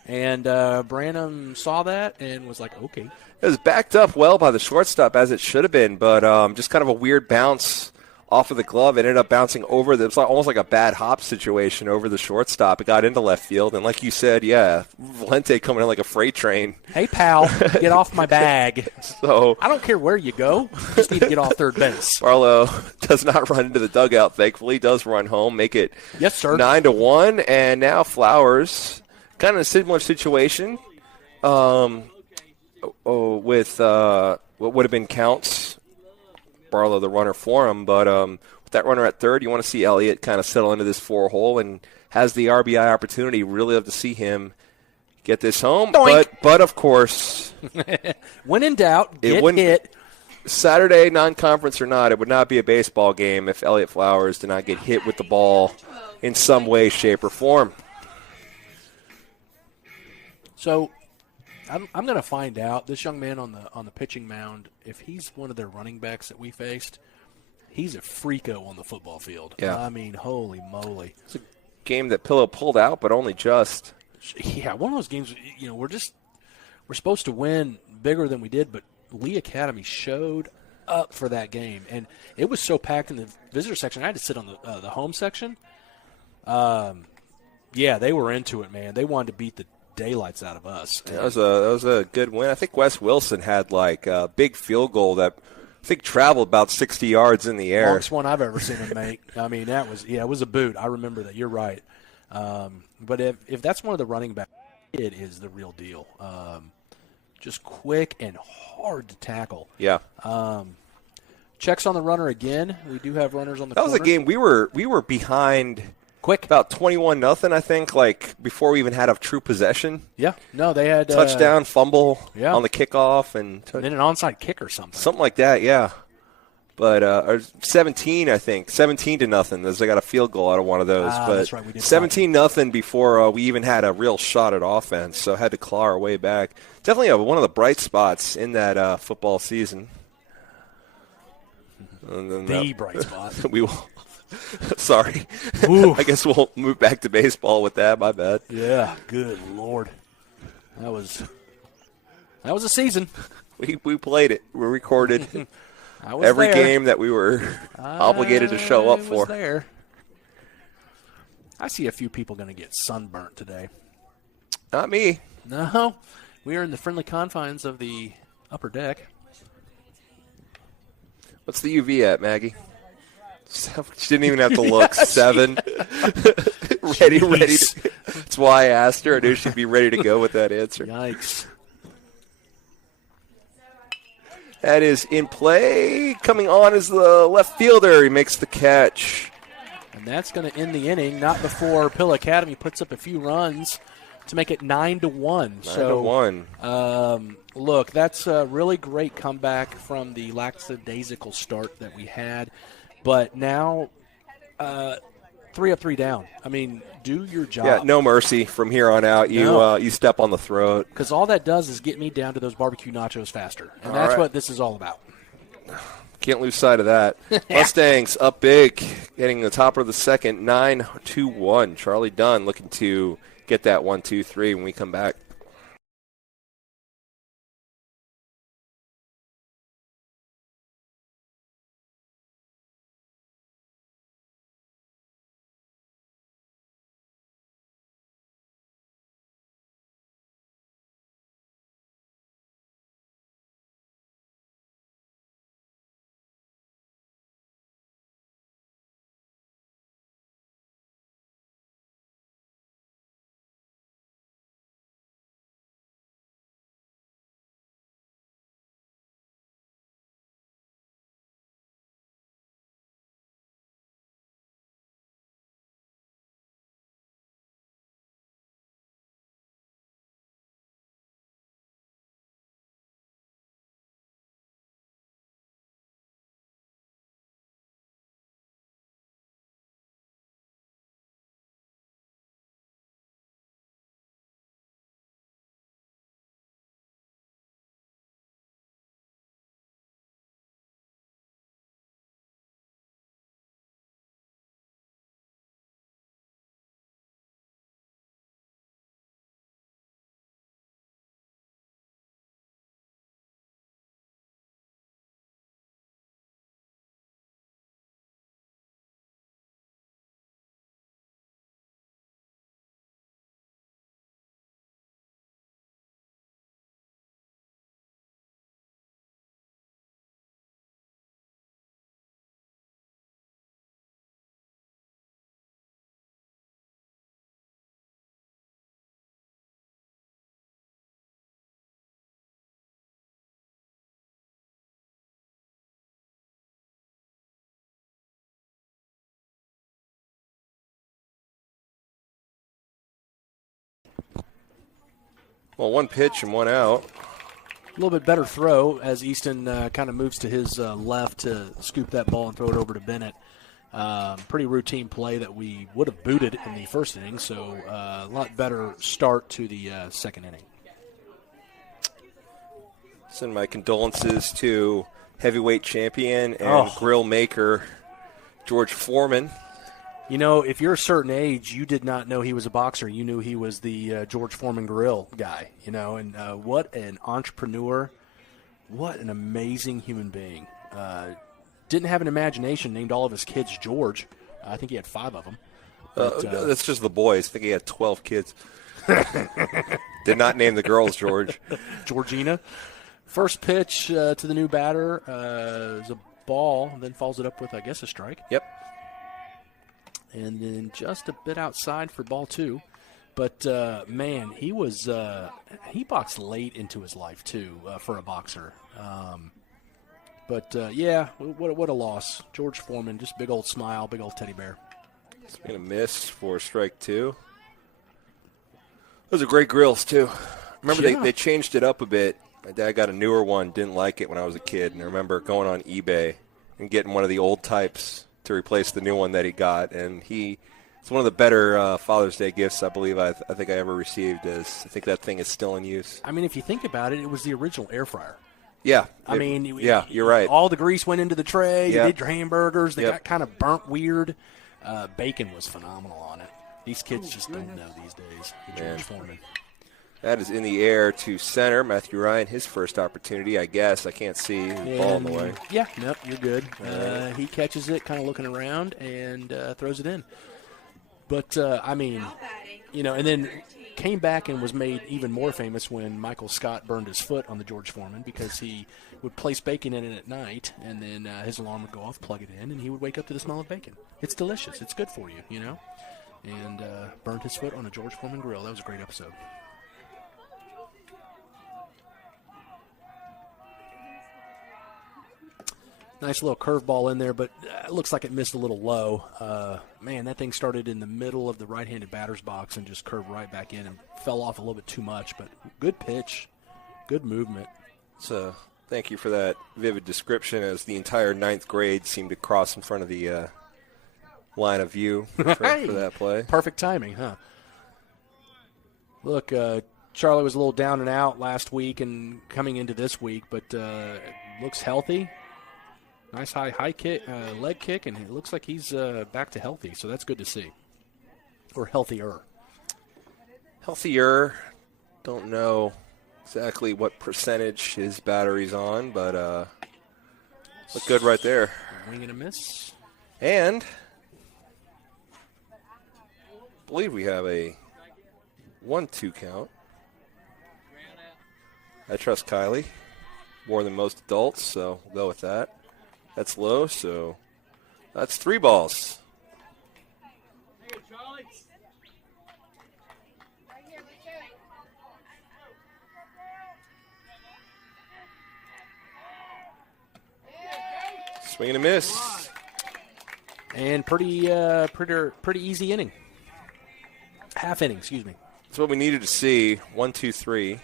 And Branham saw that and was like, okay. It was backed up well by the shortstop, as it should have been, but just kind of a weird bounce off of the glove. It ended up bouncing over. It was almost like a bad hop situation over the shortstop. It got into left field, and like you said, yeah, Valente coming in like a freight train. Hey, pal, get off my bag. So I don't care where you go. You just need to get off third base. Barlow does not run into the dugout, thankfully. Does run home, make it 9-1, and now Flowers, kind of a similar situation. With what would have been Counts, Barlow the runner for him, but with that runner at third, you want to see Elliott kind of settle into this 4-hole and has the RBI opportunity. Really love to see him get this home, but of course, when in doubt, get hit. Saturday, non-conference or not, it would not be a baseball game if Elliott Flowers did not get hit with the ball in some way, shape, or form. So I'm going to find out. This young man on the pitching mound, if he's one of their running backs that we faced, he's a freako on the football field. Yeah. I mean, holy moly. It's a game that Pillow pulled out, but only just. Yeah, one of those games, we're supposed to win bigger than we did, but Lee Academy showed up for that game. And it was so packed in the visitor section, I had to sit on the home section. Yeah, they were into it, man. They wanted to beat the daylights out of us. That was a good win. I think Wes Wilson had like a big field goal that I think traveled about 60 yards in the air. Longest one I've ever seen him make. I mean, it was a boot. I remember that. You're right. But if that's one of the running backs, kid is the real deal. Just quick and hard to tackle. Yeah. Checks on the runner again. We do have runners on the That corner. was a game we were behind quick about 21-0, I think, like before we even had a true possession. Yeah. No, they had touchdown, fumble on the kickoff, and then an onside kick or something. Something like that, yeah. But or 17, I think, 17-0. As they got a field goal out of one of those. But that's right, we did 17-0 before we even had a real shot at offense. So had to claw our way back. Definitely one of the bright spots in that football season. And then the bright spot. We will. Sorry. I guess we'll move back to baseball with that. My bad. Yeah. Good Lord. That was a season. We played it. We recorded. Every game that we were obligated to show up for. There. I see a few people going to get sunburnt today. Not me. No. We are in the friendly confines of the upper deck. What's the UV at, Maggie? She didn't even have to look. 7. ready. That's why I asked her. I knew she'd be ready to go with that answer. Yikes. That is in play. Coming on is the left fielder. He makes the catch. And that's going to end the inning, not before Pill Academy puts up a few runs to make it 9-1. 9-1. Look, that's a really great comeback from the lackadaisical start that we had. But now 3 up, 3 down. I mean, do your job. Yeah, no mercy from here on out. You step on the throat. Because all that does is get me down to those barbecue nachos faster. And that's what this is all about. Can't lose sight of that. Mustangs up big, getting the top of the second, 9-1. Charlie Dunn looking to get that 1-2-3 when we come back. Well, 1 pitch and 1 out. A little bit better throw as Easton kind of moves to his left to scoop that ball and throw it over to Bennett. Pretty routine play that we would have booted in the first inning, so a lot better start to the second inning. Send my condolences to heavyweight champion and grill maker George Foreman. You know, if you're a certain age, you did not know he was a boxer. You knew he was the George Foreman grill guy, you know, and what an entrepreneur. What an amazing human being. Didn't have an imagination, named all of his kids George. I think he had 5 of them. But, that's just the boys. I think he had 12 kids. Did not name the girls George. Georgina. First pitch to the new batter is a ball, then follows it up with, I guess, a strike. Yep. And then just a bit outside for ball 2. But, man, he boxed late into his life, too, for a boxer. Yeah, what a loss. George Foreman, just big old smile, big old teddy bear. Swing and a miss for strike 2. Those are great grills, too. Remember, they changed it up a bit. My dad got a newer one, didn't like it when I was a kid. And I remember going on eBay and getting one of the old types to replace the new one that he got. And it's one of the better Father's Day gifts, I believe, I think I ever received. I think that thing is still in use. I mean, if you think about it, it was the original air fryer. Yeah. You're right. All the grease went into the tray. Yep. You did your hamburgers. They Yep. got kind of burnt weird. Bacon was phenomenal on it. These kids just don't know these days. George Foreman. That is in the air to center. Matthew Ryan, his first opportunity, I guess. I can't see the ball in the way. Yeah, nope, you're good. He catches it, kind of looking around, and throws it in. But, and then came back and was made even more famous when Michael Scott burned his foot on the George Foreman because he would place bacon in it at night, and then his alarm would go off, plug it in, and he would wake up to the smell of bacon. It's delicious. It's good for you, And burned his foot on a George Foreman grill. That was a great episode. Nice little curveball in there, but it looks like it missed a little low. Man, that thing started in the middle of the right-handed batter's box and just curved right back in and fell off a little bit too much. But good pitch, good movement. So thank you for that vivid description as the entire ninth grade seemed to cross in front of the line of view for that play. Perfect timing, huh? Look, Charlie was a little down and out last week and coming into this week, but looks healthy. Nice high kick, leg kick, and it looks like he's back to healthy, so that's good to see. Or healthier. Healthier. Don't know exactly what percentage his battery's on, but look good right there. Wing and a miss. And I believe we have a 1-2 count. I trust Kylie more than most adults, so we'll go with that. That's low, so that's 3 balls. Swing and a miss. And pretty easy inning. Half inning, excuse me. That's what we needed to see. 1, 2, 3.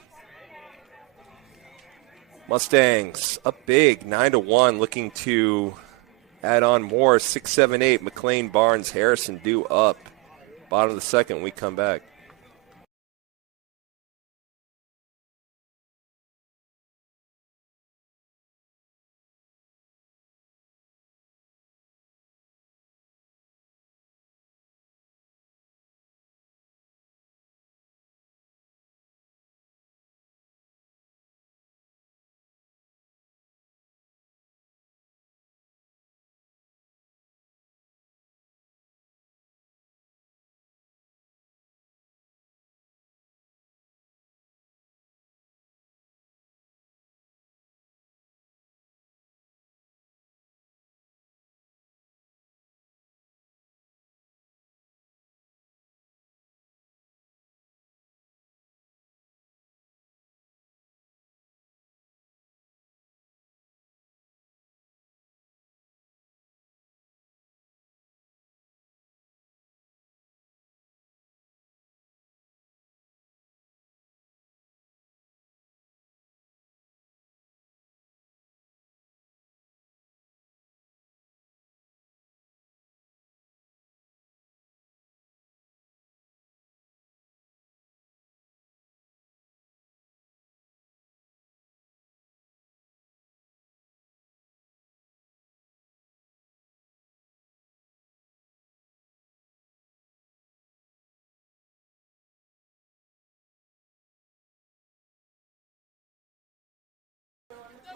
Mustangs up big, 9-1, looking to add on more. 6, 7, 8. McLean, Barnes, Harrison due up. Bottom of the second, we come back.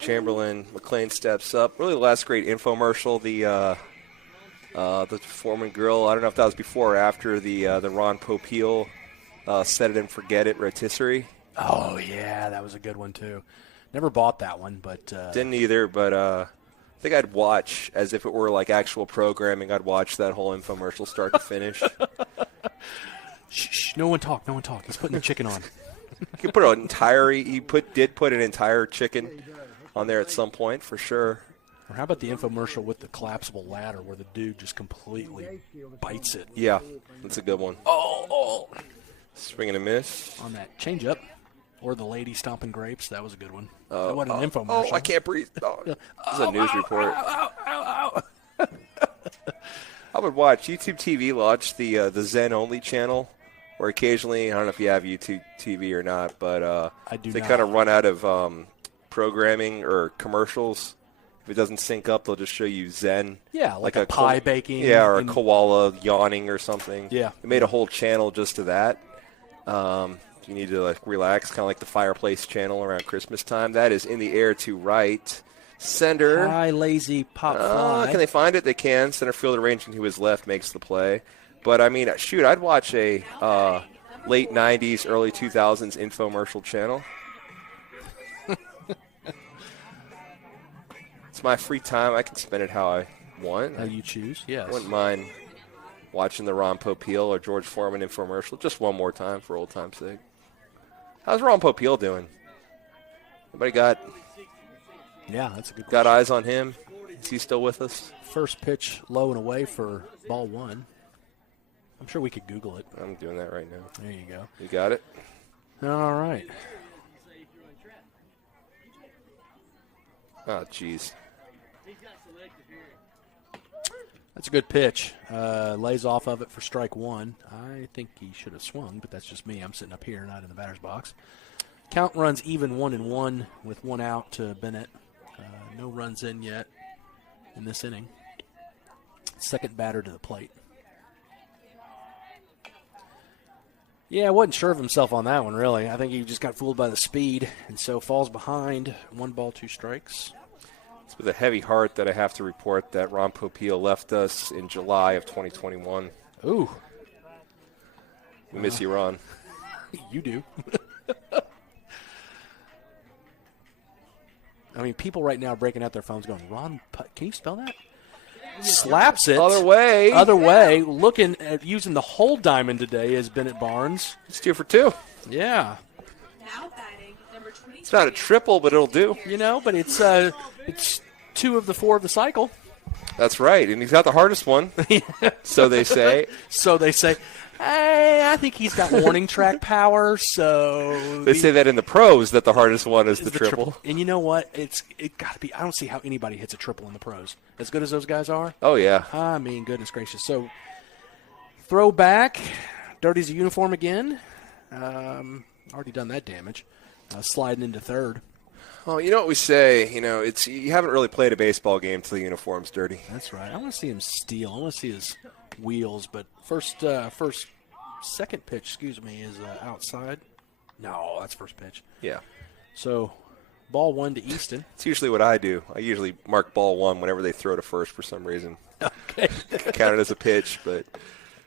Chamberlain, McLean steps up. Really the last great infomercial, the Foreman Grill. I don't know if that was before or after the Ron Popeil Set It and Forget It rotisserie. Oh, yeah, that was a good one, too. Never bought that one, but... Didn't either, but I think I'd watch, as if it were like actual programming, I'd watch that whole infomercial start to finish. Shh, no one talk. He's putting the chicken on. You could put an entire. He did put an entire chicken on there at some point for sure. Or how about the infomercial with the collapsible ladder where the dude just completely bites it? Yeah, that's a good one. Oh. Swing and a miss. On that changeup. Or the lady stomping grapes. That was a good one. That wasn't an infomercial. Oh, I can't breathe. Oh. This is a news report. Ow. I would watch YouTube TV launch the Zen Only channel, where occasionally, I don't know if you have YouTube TV or not, but I do they not. kind of run out of programming or commercials. If it doesn't sync up, they'll just show you Zen. Yeah, like a pie baking. Yeah, or a koala yawning or something. Yeah. They made a whole channel just to that. You need to relax, kind of like the fireplace channel around Christmas time. That is in the air to right center. High, lazy, pop fly. Can they find it? They can. Center fielder ranging to his left makes the play. But, I mean, shoot, I'd watch a late 90s, early 2000s infomercial channel. It's my free time. I can spend it how I want. How you choose, yes. I wouldn't mind watching the Ron Popeil or George Foreman infomercial just one more time for old time's sake. How's Ron Popeil doing? Anybody got that's a good question. got eyes on him? Is he still with us? First pitch low and away for ball one. I'm sure we could Google it. I'm doing that right now. There you go. You got it? All right. Oh, jeez. That's a good pitch. Lays off of it for strike one. I think he should have swung, but that's just me. I'm sitting up here, not in the batter's box. Count runs even 1-1 with one out to Bennett. No runs in yet in this inning. Second batter to the plate. Yeah, I wasn't sure of himself on that one, really. I think he just got fooled by the speed, and so falls behind. 1 ball, 2 strikes. It's with a heavy heart that I have to report that Ron Popeil left us in July of 2021. Ooh. We miss you, Ron. You do. I mean, people right now breaking out their phones going, Ron, can you spell that? Slaps it. Other way. Looking at using the whole diamond today is Bennett Barnes. It's 2 for 2. Yeah. Now batting, number 23. It's not a triple, but it'll do. You know, but it's 2 of the 4 of the cycle. That's right, and he's got the hardest one. So they say. So they say. Hey, I think he's got warning track power, so... They say that in the pros that the hardest one is the triple. And you know what? It got to be... I don't see how anybody hits a triple in the pros. As good as those guys are. Oh, yeah. I mean, goodness gracious. So, throw back. Dirty's a uniform again. Already done that damage. Sliding into third. Oh, you know what we say? It's you haven't really played a baseball game till the uniform's dirty. That's right. I want to see him steal. I want to see his wheels, but second pitch, is outside. No, that's first pitch. Yeah. So, ball 1 to Easton. It's usually what I do. I usually mark ball 1 whenever they throw to first for some reason. Okay. Count it as a pitch, but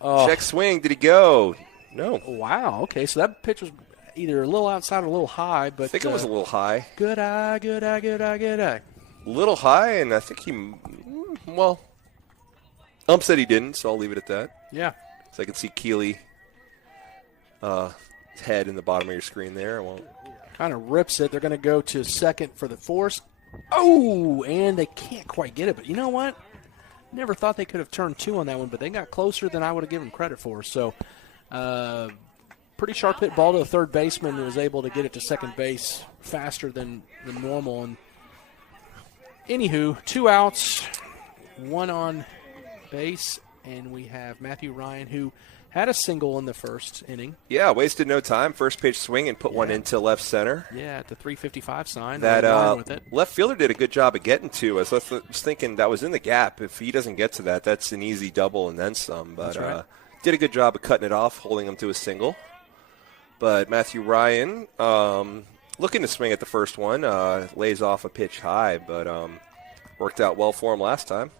check swing. Did he go? No. Wow. Okay, so that pitch was either a little outside or a little high, but I think it was a little high. Good eye. A little high, and I think Ump said he didn't, so I'll leave it at that. Yeah. So I can see Keeley head in the bottom of your screen there. I won't. Kind of rips it. They're going to go to second for the force. Oh, and they can't quite get it. But you know what? Never thought they could have turned 2 on that one, but they got closer than I would have given credit for. So, pretty sharp hit ball to the third baseman who was able to get it to second base faster than normal. And anywho, 2 outs, 1 on base, and we have Matthew Ryan, who had a single in the first inning. Yeah, wasted no time. First pitch swing and put one into left center. Yeah, at the 355 sign. That with it. Left fielder did a good job of getting to us. I was thinking that was in the gap. If he doesn't get to that, that's an easy double and then some. But right. Did a good job of cutting it off, holding him to a single. But Matthew Ryan, looking to swing at the first one, lays off a pitch high, but worked out well for him last time.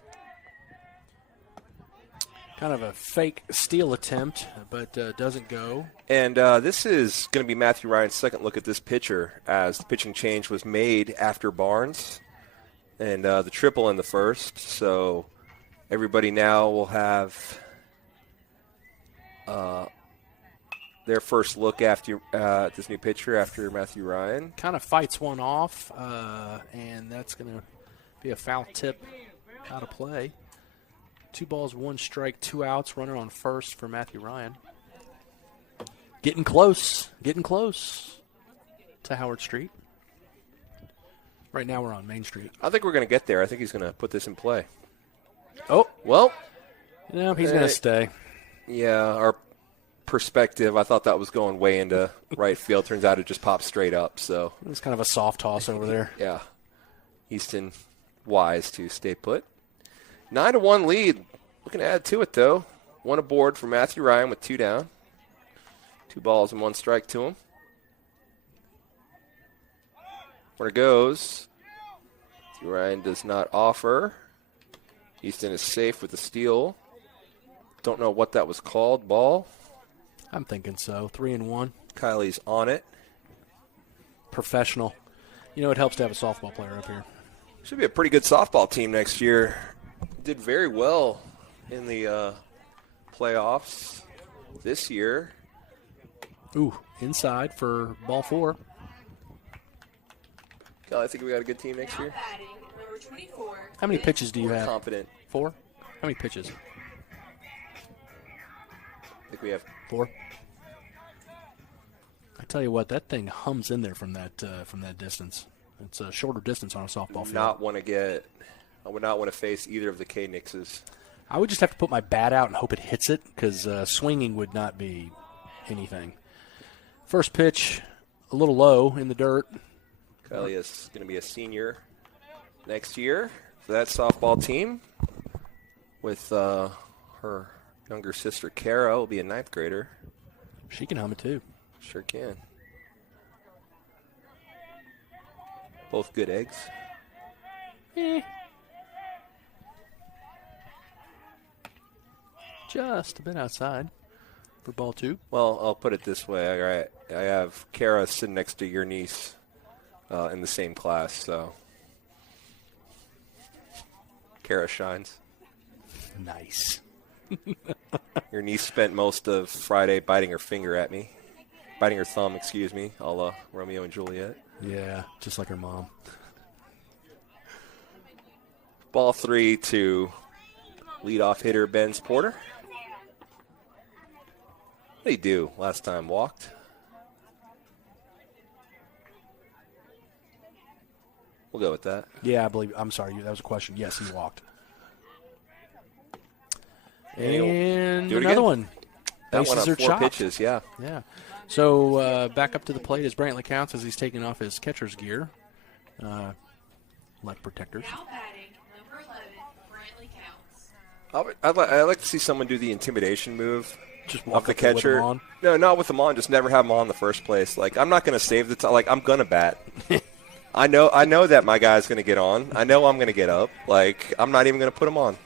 Kind of a fake steal attempt, but doesn't go. And this is going to be Matthew Ryan's second look at this pitcher, as the pitching change was made after Barnes and the triple in the first. So everybody now will have their first look after this new pitcher after Matthew Ryan. Kind of fights one off, and that's going to be a foul tip out of play. 2 balls, 1 strike, 2 outs. Runner on first for Matthew Ryan. Getting close to Howard Street. Right now we're on Main Street. I think we're going to get there. I think he's going to put this in play. Oh. Well. No, he's going to stay. Yeah, our perspective, I thought that was going way into right field. Turns out it just popped straight up. So it's kind of a soft toss over there. Yeah. Easton wise to stay put. 9-1 lead. Looking to add to it, though. 1 aboard for Matthew Ryan with 2 down. 2 balls and 1 strike to him. Where it goes. Matthew Ryan does not offer. Easton is safe with the steal. Don't know what that was called. Ball. I'm thinking so. 3-1. Kylie's on it. Professional. You know, it helps to have a softball player up here. Should be a pretty good softball team next year. Did very well in the playoffs this year. Ooh, inside for ball 4. Kelly, I think we got a good team next year. Number 24. How many pitches do you have? Confident. 4? How many pitches? I think we have 4. I tell you what, that thing hums in there from that distance. It's a shorter distance on a softball field. I would not want to face either of the K-Nixes. I would just have to put my bat out and hope it hits it because swinging would not be anything. First pitch, a little low in the dirt. Kylie is going to be a senior next year for that softball team with her younger sister, Kara, will be a 9th grader. She can hum it too. Sure can. Both good eggs. Just a bit outside for ball 2. Well, I'll put it this way. I have Kara sitting next to your niece in the same class, so Kara shines. Nice. Your niece spent most of Friday biting her thumb, a la Romeo and Juliet. Yeah, just like her mom. Ball 3 to leadoff hitter Benz Porter. What did he do last time? Walked? We'll go with that. Yeah, I'm sorry. That was a question. Yes, he walked. And do it another again. one. That one Bases on are 4 chopped. pitches, yeah. Yeah. So back up to the plate as Brantley counts as he's taking off his catcher's gear. Leg protectors. Now batting, number 11, Brantley counts. I'd like to see someone do the intimidation move. Just Off walk the up there with catcher. him on. No, not with them on. Just never have them on in the first place. Like, I'm not going to save the time. Like, I'm going to bat. I know that my guy's going to get on. I know I'm going to get up. Like, I'm not even going to put him on.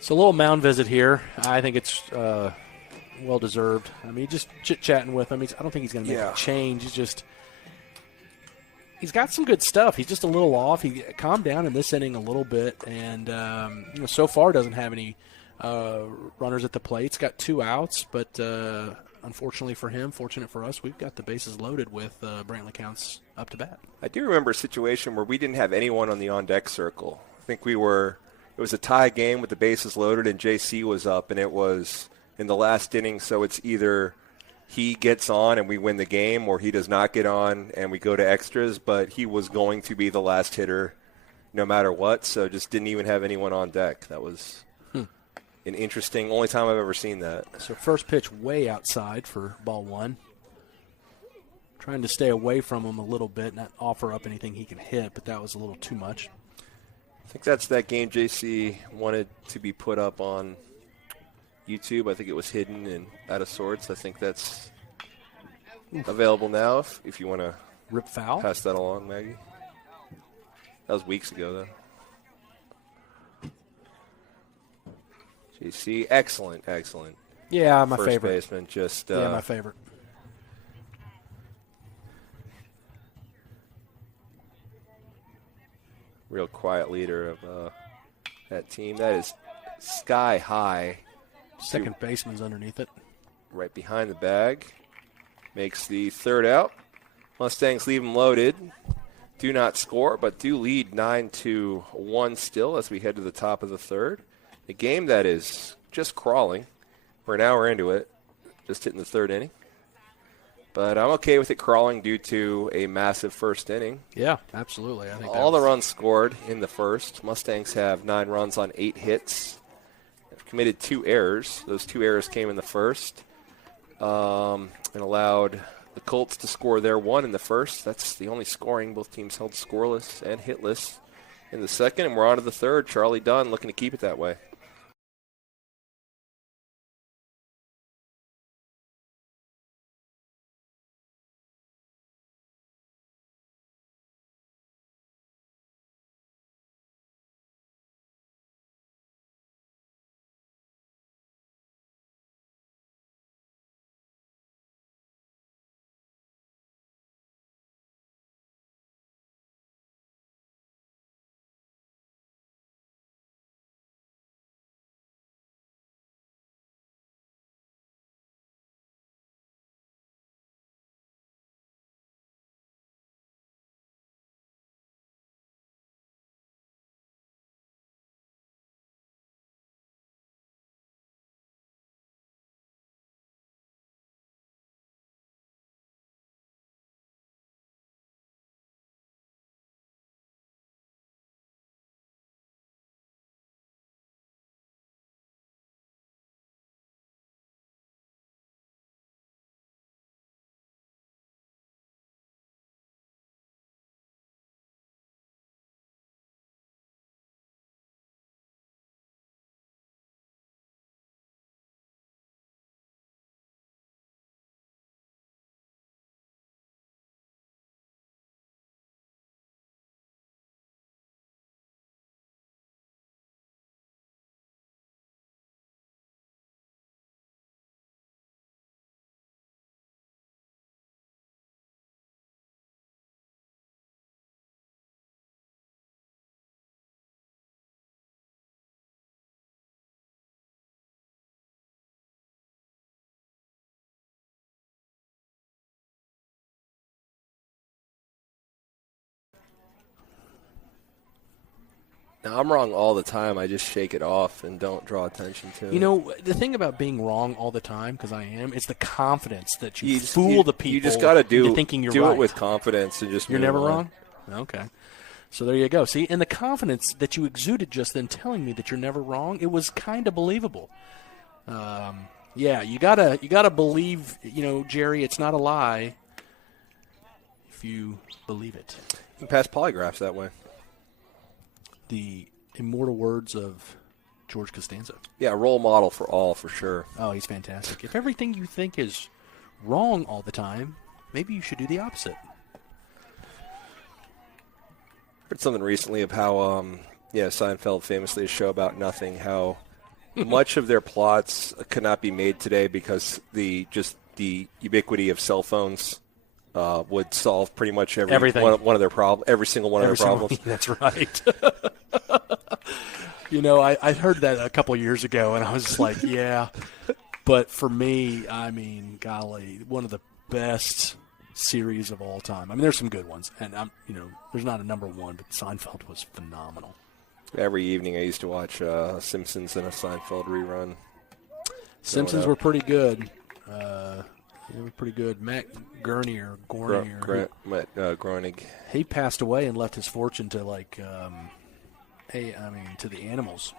So a little mound visit here. I think it's well deserved. I mean, just chit-chatting with him. I don't think he's going to make a change. He's got some good stuff. He's just a little off. He calmed down in this inning a little bit, and so far doesn't have any runners at the plate. He's got 2 outs, but unfortunately for him, fortunate for us, we've got the bases loaded with Brantley counts up to bat. I do remember a situation where we didn't have anyone on the on-deck circle. I think it was a tie game with the bases loaded, and JC was up, and it was in the last inning, so it's either he gets on and we win the game, or he does not get on and we go to extras, but he was going to be the last hitter no matter what, so just didn't even have anyone on deck. That was an interesting, only time I've ever seen that. So first pitch way outside for ball 1. Trying to stay away from him a little bit, not offer up anything he can hit, but that was a little too much. I think that's that game JC wanted to be put up on YouTube. I think it was hidden and out of sorts. I think that's available now if you want to rip foul. Pass that along, Maggie. That was weeks ago, though. JC, excellent. Yeah, my first favorite. Baseman, just my favorite. Real quiet leader of that team. That is sky high. Second baseman's underneath it. right behind the bag. Makes the third out. Mustangs leave them loaded. Do not score, but do lead 9-1 still as we head to the top of the third. A game that is just crawling. We're an hour into it, just hitting the third inning. But I'm okay with it crawling due to a massive first inning. Yeah, absolutely. I think all the runs scored in the first. Mustangs have 9 runs on 8 hits. They've committed 2 errors. Those 2 errors came in the first and allowed the Colts to score their 1 in the first. That's the only scoring. Both teams held scoreless and hitless in the second, and we're on to the third. Charlie Dunn looking to keep it that way. Now, I'm wrong all the time. I just shake it off and don't draw attention to it. You know, the thing about being wrong all the time, because I am, is the confidence that you fool the people. You just got to do right. it with confidence and just You're never on. wrong? Okay. So there you go. See, and the confidence that you exuded just then telling me that you're never wrong, it was kind of believable. Yeah, you gotta believe, Jerry, it's not a lie if you believe it. You can pass polygraphs that way. The immortal words of George Costanza. Yeah, role model for all, for sure. Oh, he's fantastic. If everything you think is wrong all the time, maybe you should do the opposite. Heard something recently of how, Seinfeld famously a show about nothing, how much of their plots could not be made today because the ubiquity of cell phones would solve pretty much everything. One of their problems, every single one of their problems. That's right. I heard that a couple of years ago, and I was just like, yeah. But for me, I mean, golly, one of the best series of all time. I mean, there's some good ones, and there's not a number one, but Seinfeld was phenomenal. Every evening I used to watch Simpsons and a Seinfeld rerun. Simpsons were pretty good. They were pretty good. Matt Groening. He passed away and left his fortune to to the animals.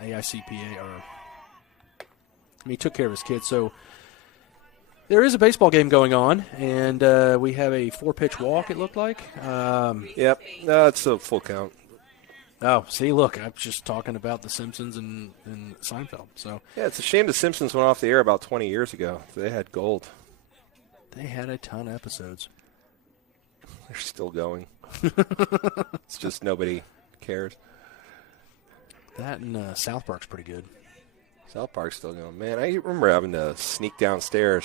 AICPA he took care of his kids. So there is a baseball game going on, and we have a 4-pitch walk. It looked like. Yep, it's a full count. Oh, see, look, I'm just talking about The Simpsons and Seinfeld. So yeah, it's a shame The Simpsons went off the air about 20 years ago. They had gold. They had a ton of episodes. They're still going. It's just nobody cares. That and South Park's pretty good. South Park's still going. Man, I remember having to sneak downstairs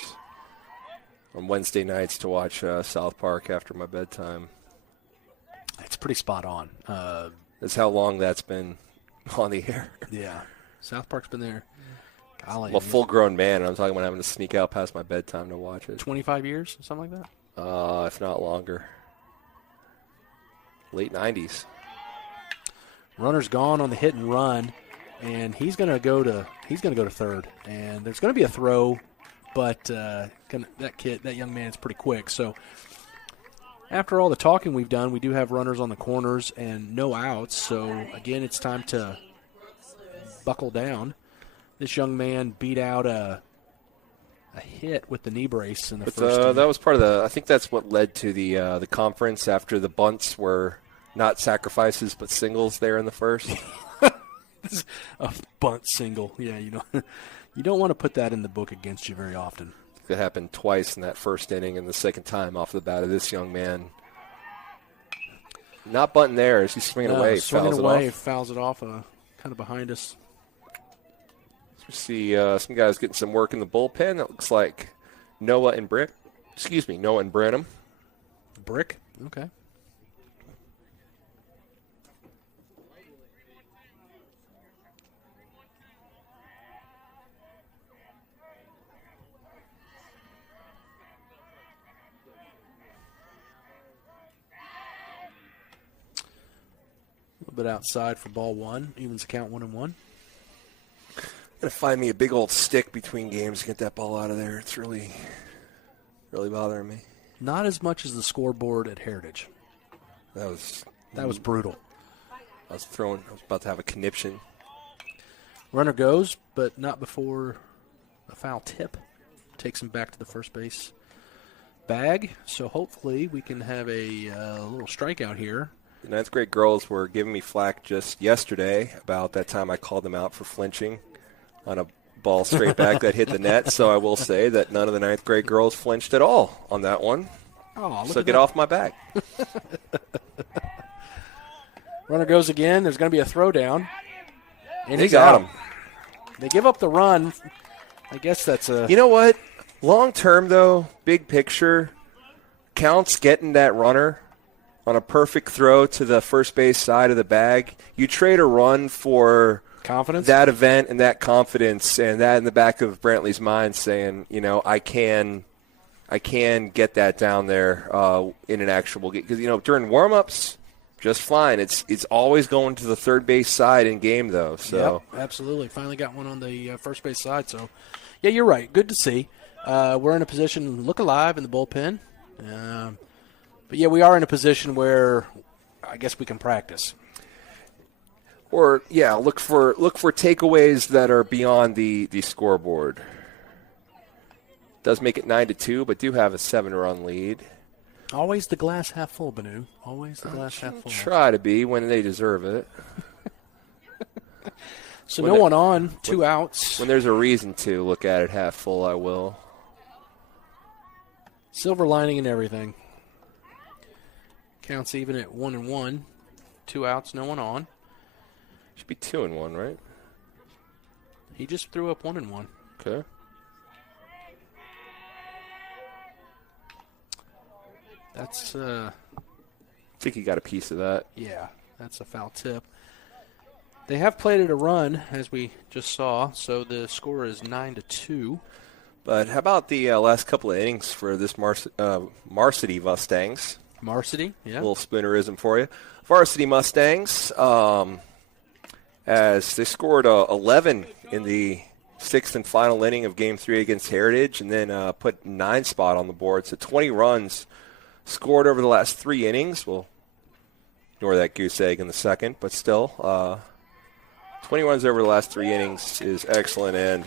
on Wednesday nights to watch South Park after my bedtime. It's pretty spot on. That's how long that's been on the air. Yeah. South Park's been there I'm a full-grown man, and I'm talking about having to sneak out past my bedtime to watch it. 25 years, something like that? If not longer. Late 90s. Runner's gone on the hit and run, and he's going to go to third. And there's going to be a throw, but that young man is pretty quick. So after all the talking we've done, we do have runners on the corners and no outs. So again, it's time to buckle down. This young man beat out a hit with the knee brace in the first inning. That was part of I think that's what led to the conference after the bunts were not sacrifices but singles there in the first. A bunt single. Yeah, you don't want to put that in the book against you very often. It happened twice in that first inning, and the second time off the bat of this young man. Not bunting there as he's swinging away. Fouls it off, kind of behind us. We see some guys getting some work in the bullpen. It looks like Noah and Brenham. Brick? Okay. A little bit outside for ball one. Evens the count 1-1. Gonna find me a big old stick between games to get that ball out of there. It's really, really bothering me. Not as much as the scoreboard at Heritage. That was brutal. I was about to have a conniption. Runner goes, but not before a foul tip. Takes him back to the first base bag. So hopefully we can have a little strikeout here. The ninth grade girls were giving me flack just yesterday about that time I called them out for flinching on a ball straight back that hit the net. So I will say that none of the ninth grade girls flinched at all on that one. Oh, so get off my back. Runner goes again. There's going to be a throwdown. And they got him. They give up the run. I guess that's a... You know what? Long term, though, big picture, counts getting that runner on a perfect throw to the first base side of the bag. You trade a run for... confidence, that event and that confidence, and that in the back of Brantley's mind saying, I can get that down there in an actual game. Because, during warm-ups, just fine. It's always going to the third base side in game, though. So yep, absolutely. Finally got one on the first base side. So, yeah, you're right. Good to see. We're in a position, look alive in the bullpen. But, yeah, we are in a position where I guess we can practice. Or, yeah, look for takeaways that are beyond the scoreboard. Does make it 9-2, but do have a 7-run lead. Always the glass half full, Banu. Always the glass half full. Try to be when they deserve it. So no one on, 2 outs. When there's a reason to look at it half full, I will. Silver lining and everything. Counts even at 1-1. 2 outs, no one on. Should be 2-1, right? He just threw up 1-1. Okay. That's I think he got a piece of that. Yeah, that's a foul tip. They have played it a run, as we just saw, so the score is 9-2. But how about the last couple of innings for this Marcity Mustangs? Marcity, yeah. A little spoonerism for you. Varsity Mustangs, as they scored 11 in the 6th and final inning of Game 3 against Heritage, and then put 9 spot on the board. So 20 runs scored over the last 3 innings. We'll ignore that goose egg in the second, but still, 20 runs over the last 3 innings is excellent. And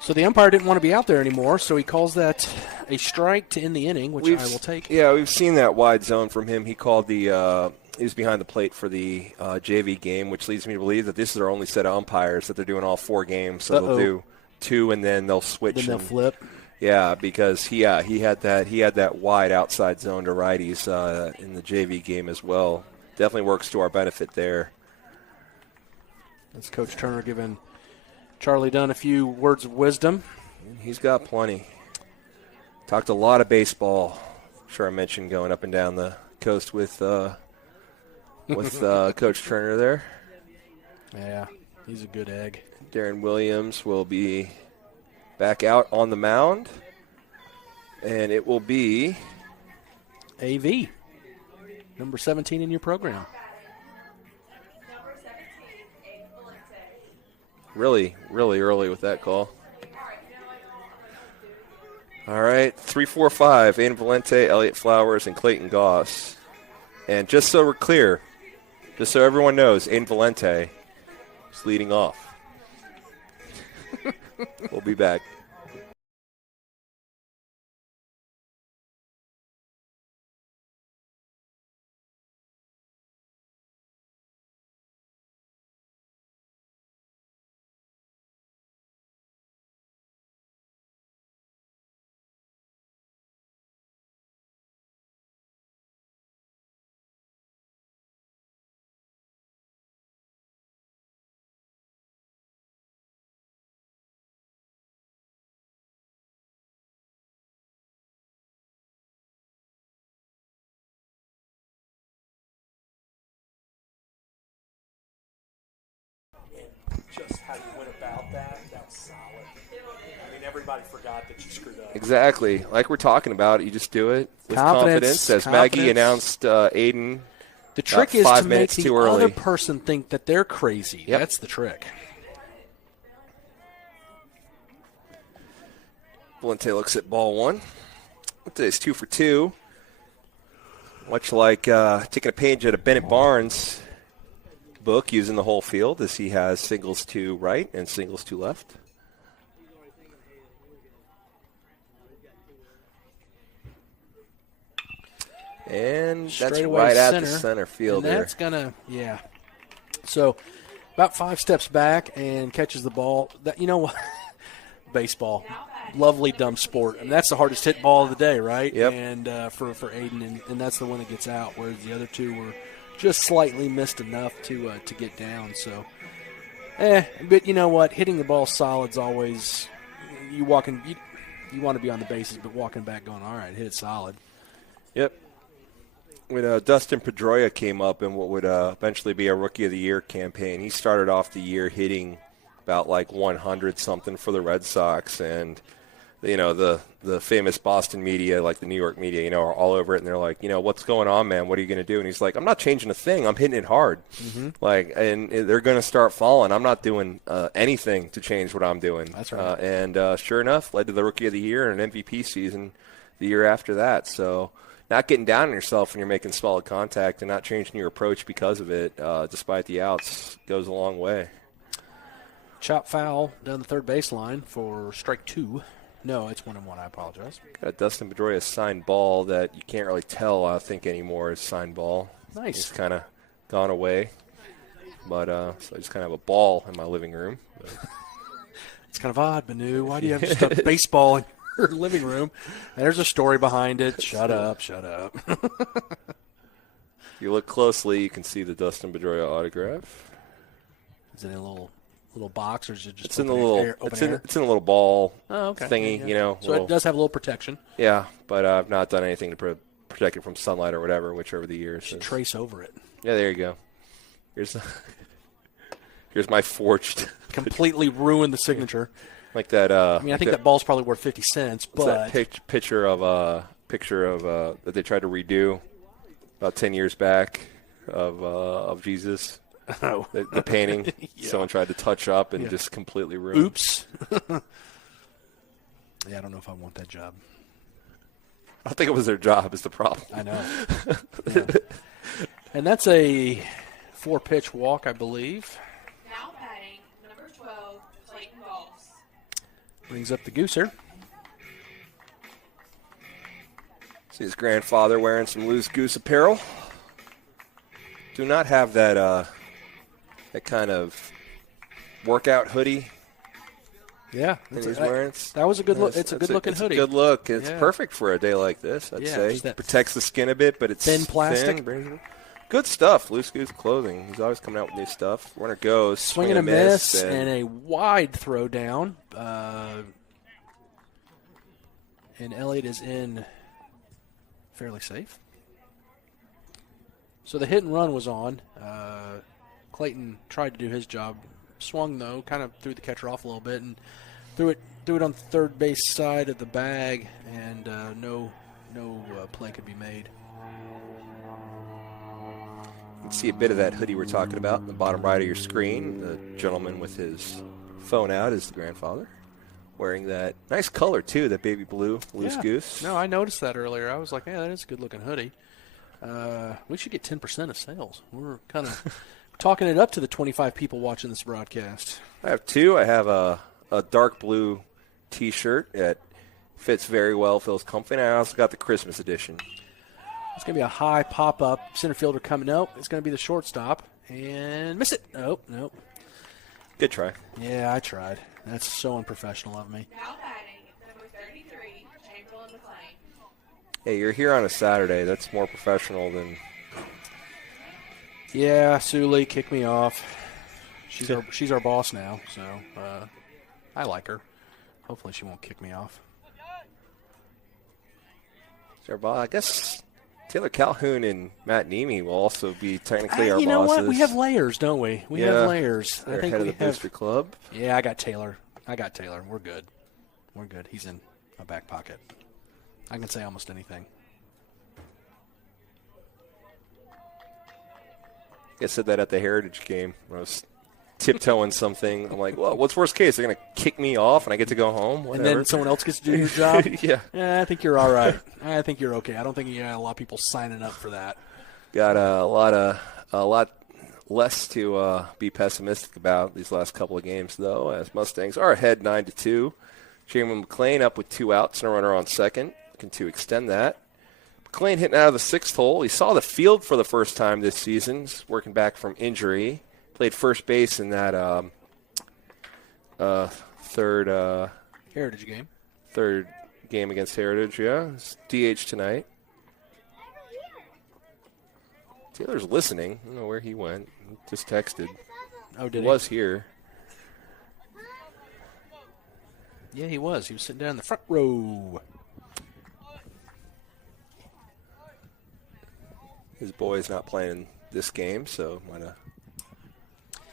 so the umpire didn't want to be out there anymore, so he calls that a strike to end the inning, which I will take. Yeah, we've seen that wide zone from him. He called he was behind the plate for the JV game, which leads me to believe that this is our only set of umpires, that they're doing all 4 games. So they'll do 2 and then they'll switch. Then they'll flip. Yeah, because he had that wide outside zone to righties in the JV game as well. Definitely works to our benefit there. That's Coach Turner giving Charlie Dunn a few words of wisdom. He's got plenty. Talked a lot of baseball. I'm sure I mentioned going up and down the coast with Coach Turner there. Yeah. He's a good egg. Darren Williams will be back out on the mound. And it will be AV, number 17 in your program. Really, really early with that call. All right, 3-4-5, Aiden Valente, Elliott Flowers, and Clayton Goss. And just so we're clear, just so everyone knows, Aiden Valente is leading off. We'll be back. Just how you went about that was solid. I mean, everybody forgot that you screwed up. Exactly. Like we're talking about, you just do it with confidence. As Maggie announced Aiden. The trick is to make the other person think that they're crazy. Yep. That's the trick. Valente looks at ball one. It's 2 for 2. Much like taking a page out of Bennett Barnes' book, using the whole field, as he has singles to right and singles to left. And that's right at the center field there. That's going to, yeah. So about 5 steps back and catches the ball. That, you know what? Baseball. Lovely dumb sport. I mean, that's the hardest hit ball of the day, right? Yep. And for Aiden, and that's the one that gets out, whereas the other two were just slightly missed enough to get down. So, but you know what? Hitting the ball solid's always you want to be on the bases, but walking back going, all right, hit it solid. Yep. When Dustin Pedroia came up in what would eventually be a Rookie of the Year campaign, he started off the year hitting about like 100 something for the Red Sox, and you know the famous Boston media, like the New York media, you know, are all over it, and they're like, you know, what's going on, man? What are you going to do? And he's like, I'm not changing a thing. I'm hitting it hard. Mm-hmm. Like, and they're going to start falling. I'm not doing anything to change what I'm doing. That's right. And sure enough, led to the Rookie of the Year and an MVP season the year after that. So not getting down on yourself when you're making solid contact and not changing your approach because of it, despite the outs, goes a long way. Chop foul down the third baseline for strike 2. No, it's 1-1. I apologize. Got a Dustin Pedroia signed ball that you can't really tell, I think, anymore is signed ball. Nice. It's kind of gone away. But so I just kind of have a ball in my living room. It's kind of odd, Banu. Why do you have just a baseball in your living room? And there's a story behind it. Shut up. If you look closely, you can see the Dustin Pedroia autograph. Is it in a little box, or is it just it's in the little it's in a little ball thingy, yeah. You know. So it does have a little protection. Yeah, but I've not done anything to protect it from sunlight or whatever, which over the years. You should trace over it. Yeah, there you go. Here's my forged. Completely ruined the signature. Like that. I mean, I think that ball's probably worth 50 cents. But that picture of that they tried to redo about 10 years back of Jesus. Oh. The painting. Yeah. Someone tried to touch up and just completely ruined. Oops. Yeah, I don't know if I want that job. I think it was their job is the problem. I know. Yeah. And that's a 4-pitch walk, I believe. Now batting, number 12, Clayton Goss. Brings up the gooser. See his grandfather wearing some Loose Goose apparel. Do not have that that kind of workout hoodie. Yeah, he's wearing. That was a good look. It's a good-looking hoodie. It's a good look. It's perfect for a day like this, I'd say. It protects the skin a bit, but it's thin plastic. Good stuff. Loose Goose clothing. He's always coming out with new stuff. Runner goes. Swing and a miss, and a wide throw down. And Elliott is in fairly safe. So the hit and run was on. Clayton tried to do his job swung though, kind of threw the catcher off a little bit and threw it on the third base side of the bag, and no play could be made. You can see a bit of that hoodie we're talking about in the bottom right of your screen. The gentleman with his phone out is the grandfather, wearing that nice color too, that baby blue loose goose. No, I noticed that earlier. I was like, yeah, that is a good looking hoodie. We should get 10% of sales. We're kind of talking it up to the 25 people watching this broadcast. I have two. I have a dark blue T-shirt that fits very well, feels comfy, and I also got the Christmas edition. It's going to be a high pop-up. Center fielder coming out. It's going to be the shortstop. And miss it. Nope. Good try. Yeah, I tried. That's so unprofessional of me. Now batting, number 33, Chamberlain McLean. Hey, you're here on a Saturday. That's more professional than... Yeah, Suley kicked me off. She's our boss now, so I like her. Hopefully she won't kick me off. I guess Taylor Calhoun and Matt Nemi will also be technically our bosses. You know what? We have layers, don't we? We have layers. I think head of the booster club. Yeah, I got Taylor. We're good. He's in my back pocket. I can say almost anything. I said that at the Heritage game when I was tiptoeing something. I'm like, well, what's worst case? They're going to kick me off and I get to go home? Whatever. And then someone else gets to do your job? Yeah. I think you're all right. I think you're okay. I don't think you got a lot of people signing up for that. Got a lot less to be pessimistic about these last couple of games, though, as Mustangs are ahead 9-2. Chamberlain McLean up with 2 outs and a runner on second, looking to extend that. McLean hitting out of the 6th hole. He saw the field for the first time this season. He's working back from injury. Played first base in that third Heritage game. Third game against Heritage, yeah. It's DH tonight. Taylor's listening. I don't know where he went. He just texted. Oh, did he? Was here. Yeah, he was. He was sitting down in the front row. His boy's not playing this game, so might have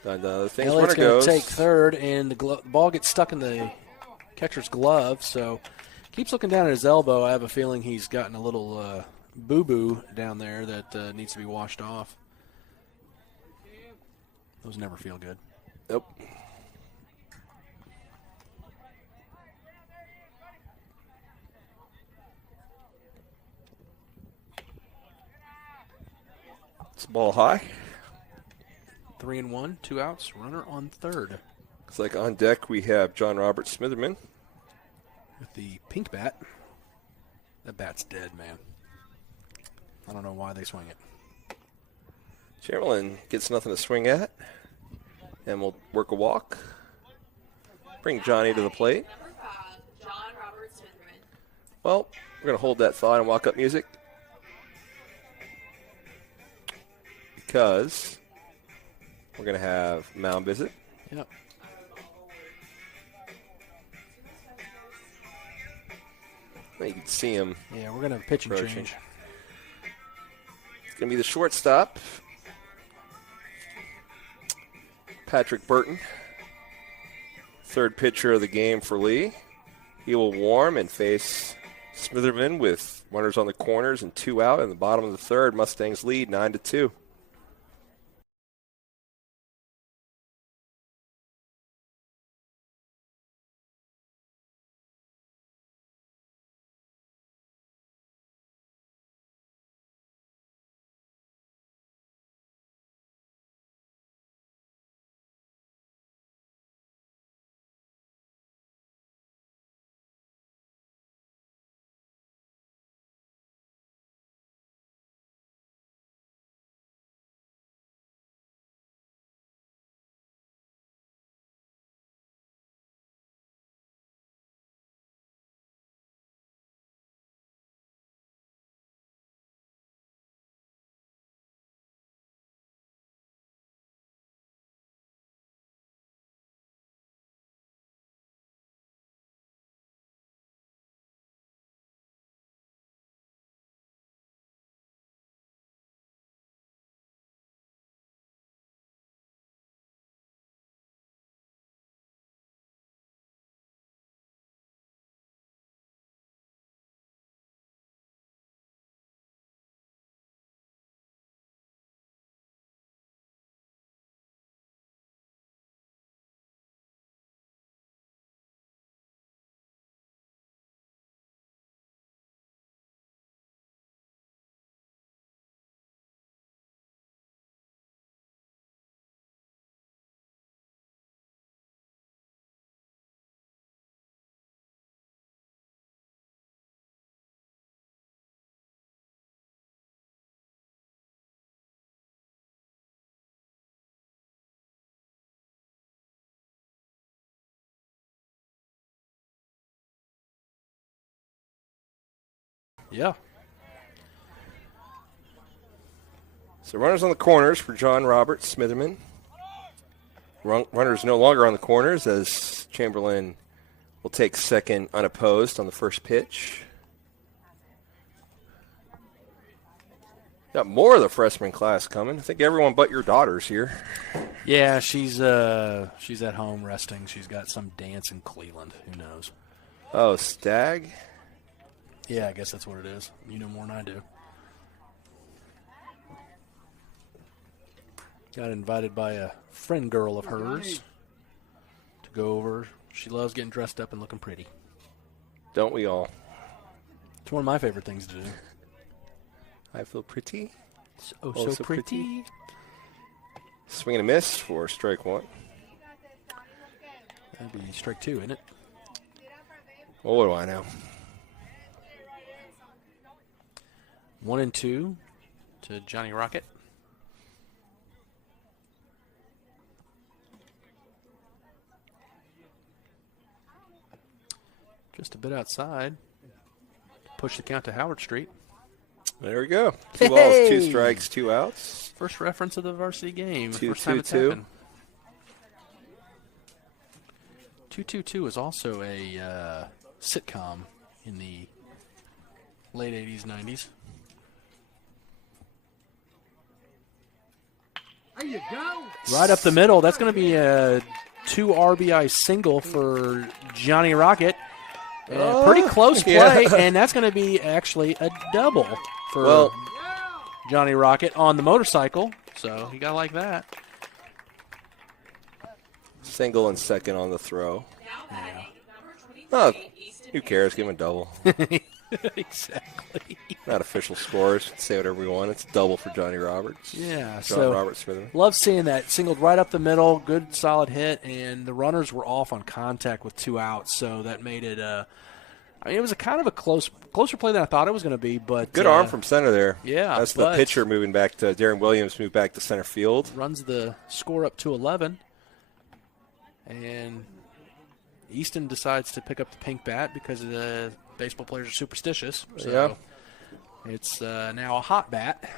done other things. Elliott's going to take third, and the ball gets stuck in the catcher's glove, so keeps looking down at his elbow. I have a feeling he's gotten a little boo-boo down there that needs to be washed off. Those never feel good. Nope. It's ball high. 3-1, 2 outs, runner on third. Looks like on deck we have John Robert Smitherman. With the pink bat. That bat's dead, man. I don't know why they swing it. Chamberlain gets nothing to swing at. And we'll work a walk. Bring Johnny to the plate. Number 5, John Robert Smitherman. Well, we're going to hold that thought and walk up music. Because we're going to have mound visit. Yep. You can see him. Yeah, we're going to have pitching change. It's going to be the shortstop, Patrick Burton. Third pitcher of the game for Lee. He will warm and face Smitherman with runners on the corners and 2 out in the bottom of the third. Mustangs lead 9-2. Yeah. So runners on the corners for John Robert Smitherman. Runners no longer on the corners as Chamberlain will take second unopposed on the first pitch. Got more of the freshman class coming. I think everyone but your daughter's here. Yeah, she's at home resting. She's got some dance in Cleveland. Who knows? Oh, Stag? Yeah, I guess that's what it is. You know more than I do. Got invited by a friend girl of hers to go over. She loves getting dressed up and looking pretty. Don't we all? It's one of my favorite things to do. I feel pretty. So pretty. Swing and a miss for strike one. That'd be strike two, isn't it? Well, what do I know? 1-2 to Johnny Rocket. Just a bit outside. Push the count to Howard Street. There we go. 2 balls, 2 strikes, 2 outs. First reference of the varsity game. 2-2-2. First time it's happened. 222 is also a sitcom in the late 80s, 90s. There you go. Right up the middle. That's going to be a 2 RBI single for Johnny Rocket. Pretty close play, yeah. And that's going to be actually a double for Johnny Rocket on the motorcycle. So you got to like that. Single and second on the throw. Yeah. Oh, who cares? Give him a double. Exactly. Not official scores. Say whatever we want. It's a double for Johnny Roberts. Yeah, John Roberts Smitherman. Love seeing that. Singled right up the middle, good solid hit, and the runners were off on contact with 2 outs, so that made it it was a kind of a closer play than I thought it was going to be, but Good arm from center there. Yeah, that's the but pitcher moving back to Darren Williams, moved back to center field. Runs the score up to 11, and Easton decides to pick up the pink bat because the baseball players are superstitious. So it's now a hot bat.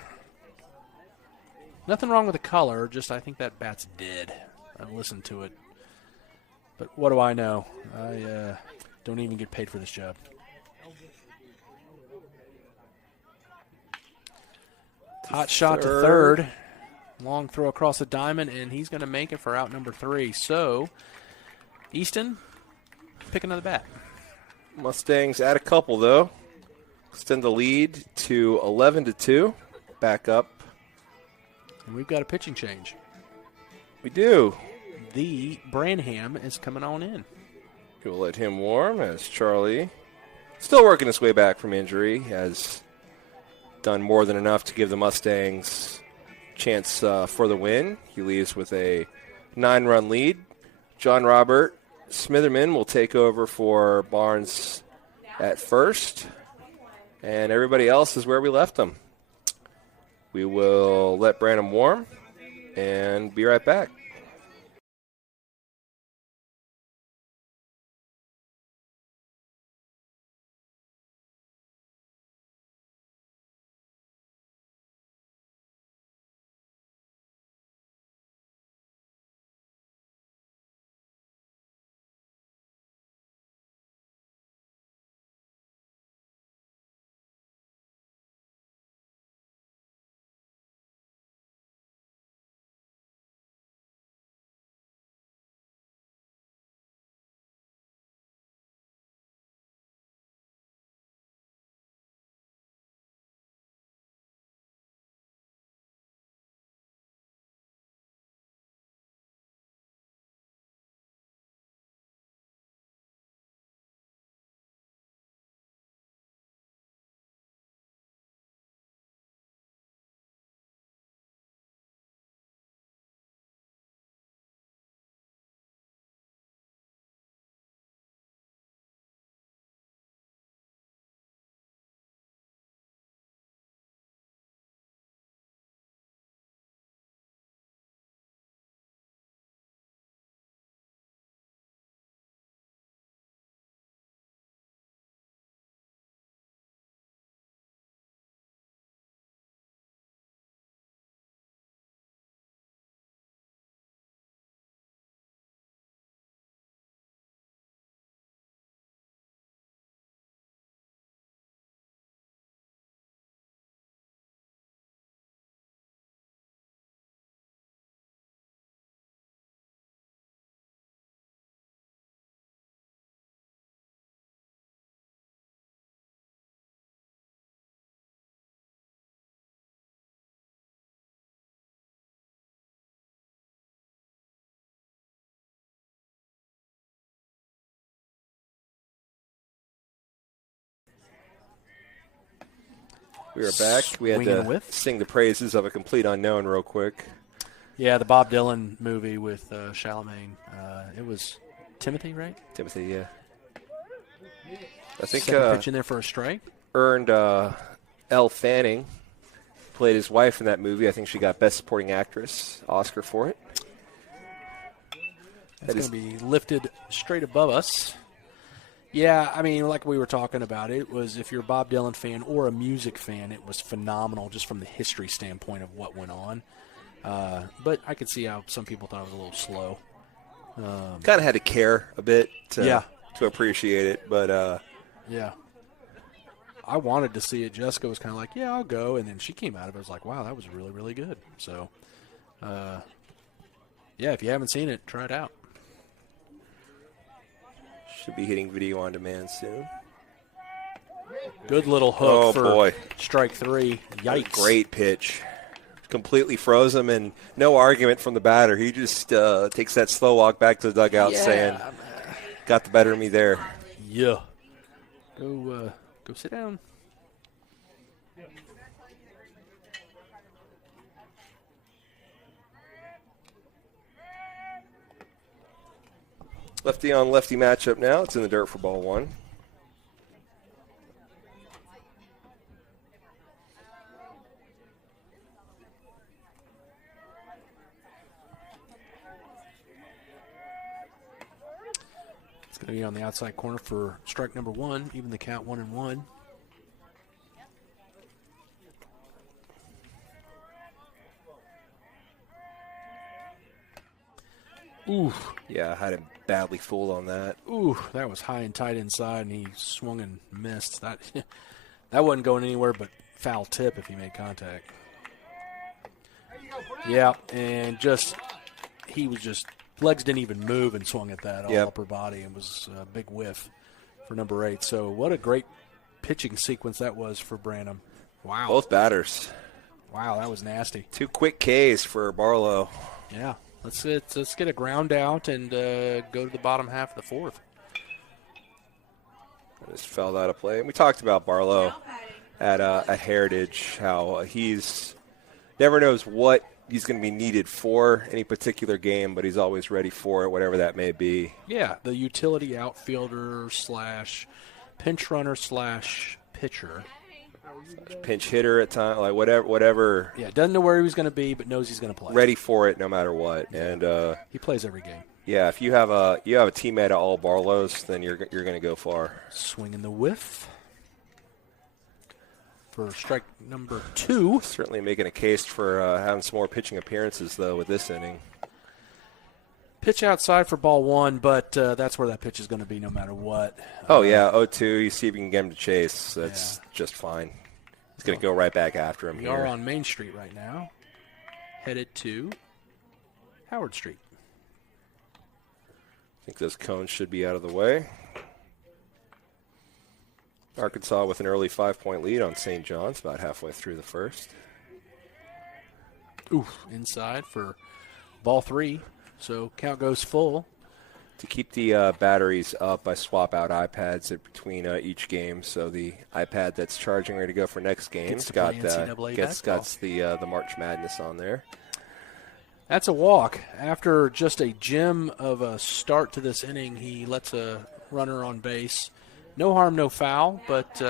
Nothing wrong with the color, just I think that bat's dead. I've listened to it. But what do I know? I don't even get paid for this job. Hot shot to third. Long throw across the diamond, and he's going to make it for out number 3. So, Easton, pick another bat. Mustangs add a couple, though. Extend the lead to 11-2. Back up. And we've got a pitching change. We do. The Branham is coming on in. We'll let him warm as Charlie, still working his way back from injury, has done more than enough to give the Mustangs chance for the win. He leaves with a 9-run lead. John Robert Smitherman will take over for Barnes at first, and everybody else is where we left them. We will let Branham warm and be right back. We are back. We had to sing the praises of A Complete Unknown real quick. Yeah, the Bob Dylan movie with Chalamet. It was Timothy, right? Timothy, yeah. I think second pitch in there for a strike. Earned Elle Fanning, played his wife in that movie. I think she got Best Supporting Actress Oscar for it. That's going to be lifted straight above us. Yeah, I mean, like we were talking about, it was, if you're a Bob Dylan fan or a music fan, it was phenomenal just from the history standpoint of what went on. But I could see how some people thought it was a little slow. Kind of had to care a bit to appreciate it, but yeah. I wanted to see it. Jessica was kind of like, yeah, I'll go. And then she came out of it. I was like, wow, that was really, really good. So, yeah, if you haven't seen it, try it out. Should be hitting video on demand soon. Good little hook for strike 3. Yikes. Great pitch. Completely froze him, and no argument from the batter. He just takes that slow walk back to the dugout saying, got the better of me there. Yeah. Go sit down. Lefty on lefty matchup now. It's in the dirt for ball 1. It's going to be on the outside corner for strike number 1, even the count 1-1. Ooh. Yeah, I had him badly fooled on that. Ooh, that was high and tight inside, and he swung and missed. That wasn't going anywhere but foul tip if he made contact. Yeah, and he was just, legs didn't even move and swung at that all upper body, and was a big whiff for number 8. So what a great pitching sequence that was for Branham. Wow. Both batters. Wow, that was nasty. 2 quick Ks for Barlow. Yeah. Let's get a ground out and go to the bottom half of the 4th. I just fell out of play. And we talked about Barlow at Heritage, how he's never knows what he's going to be needed for any particular game, but he's always ready for it, whatever that may be. Yeah, the utility outfielder / pinch runner / pitcher. Pinch hitter at times, like whatever. Yeah, doesn't know where he was going to be, but knows he's going to play. Ready for it no matter what, and he plays every game. Yeah, if you have a teammate at all Barlows, then you're going to go far. Swinging the whiff for strike number 2. Certainly making a case for having some more pitching appearances though with this inning. Pitch outside for ball 1, but that's where that pitch is going to be no matter what. Oh yeah, 0-2. You see if you can get him to chase. That's just fine. He's going to go right back after him. We are on Main Street right now, headed to Howard Street. I think those cones should be out of the way. Arkansas with an early 5-point lead on St. John's about halfway through the first. Oof, inside for ball 3. So count goes full. To keep the batteries up, I swap out iPads between each game. So the iPad that's charging ready to go for next game got the March Madness on there. That's a walk. After just a gem of a start to this inning, he lets a runner on base. No harm, no foul, but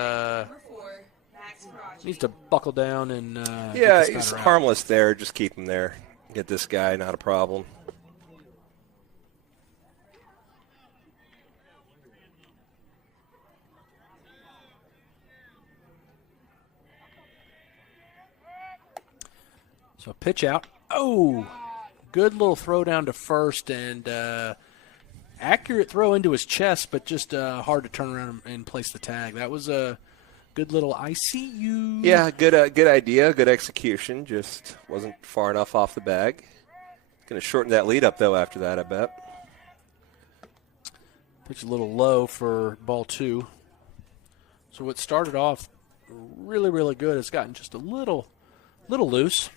needs to buckle down and yeah, he's harmless there. Just keep him there. Get this guy, not a problem. So pitch out. Oh, good little throw down to first, and accurate throw into his chest, but just hard to turn around and place the tag. That was a good little I see you. Yeah, good idea, good execution. Just wasn't far enough off the bag. Going to shorten that lead up, though, after that, I bet. Pitch a little low for ball 2. So what started off really, really good has gotten just a little loose.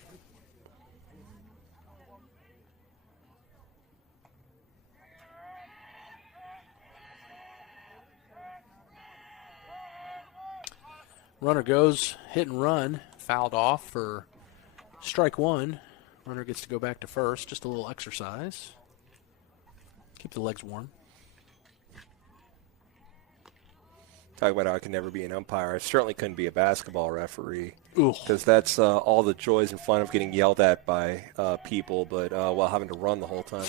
Runner goes, hit and run, fouled off for strike one. Runner gets to go back to first. Just a little exercise. Keep the legs warm. Talk about how I can never be an umpire. I certainly couldn't be a basketball referee. Ooh. Because that's all the joys and fun of getting yelled at by people, but while having to run the whole time.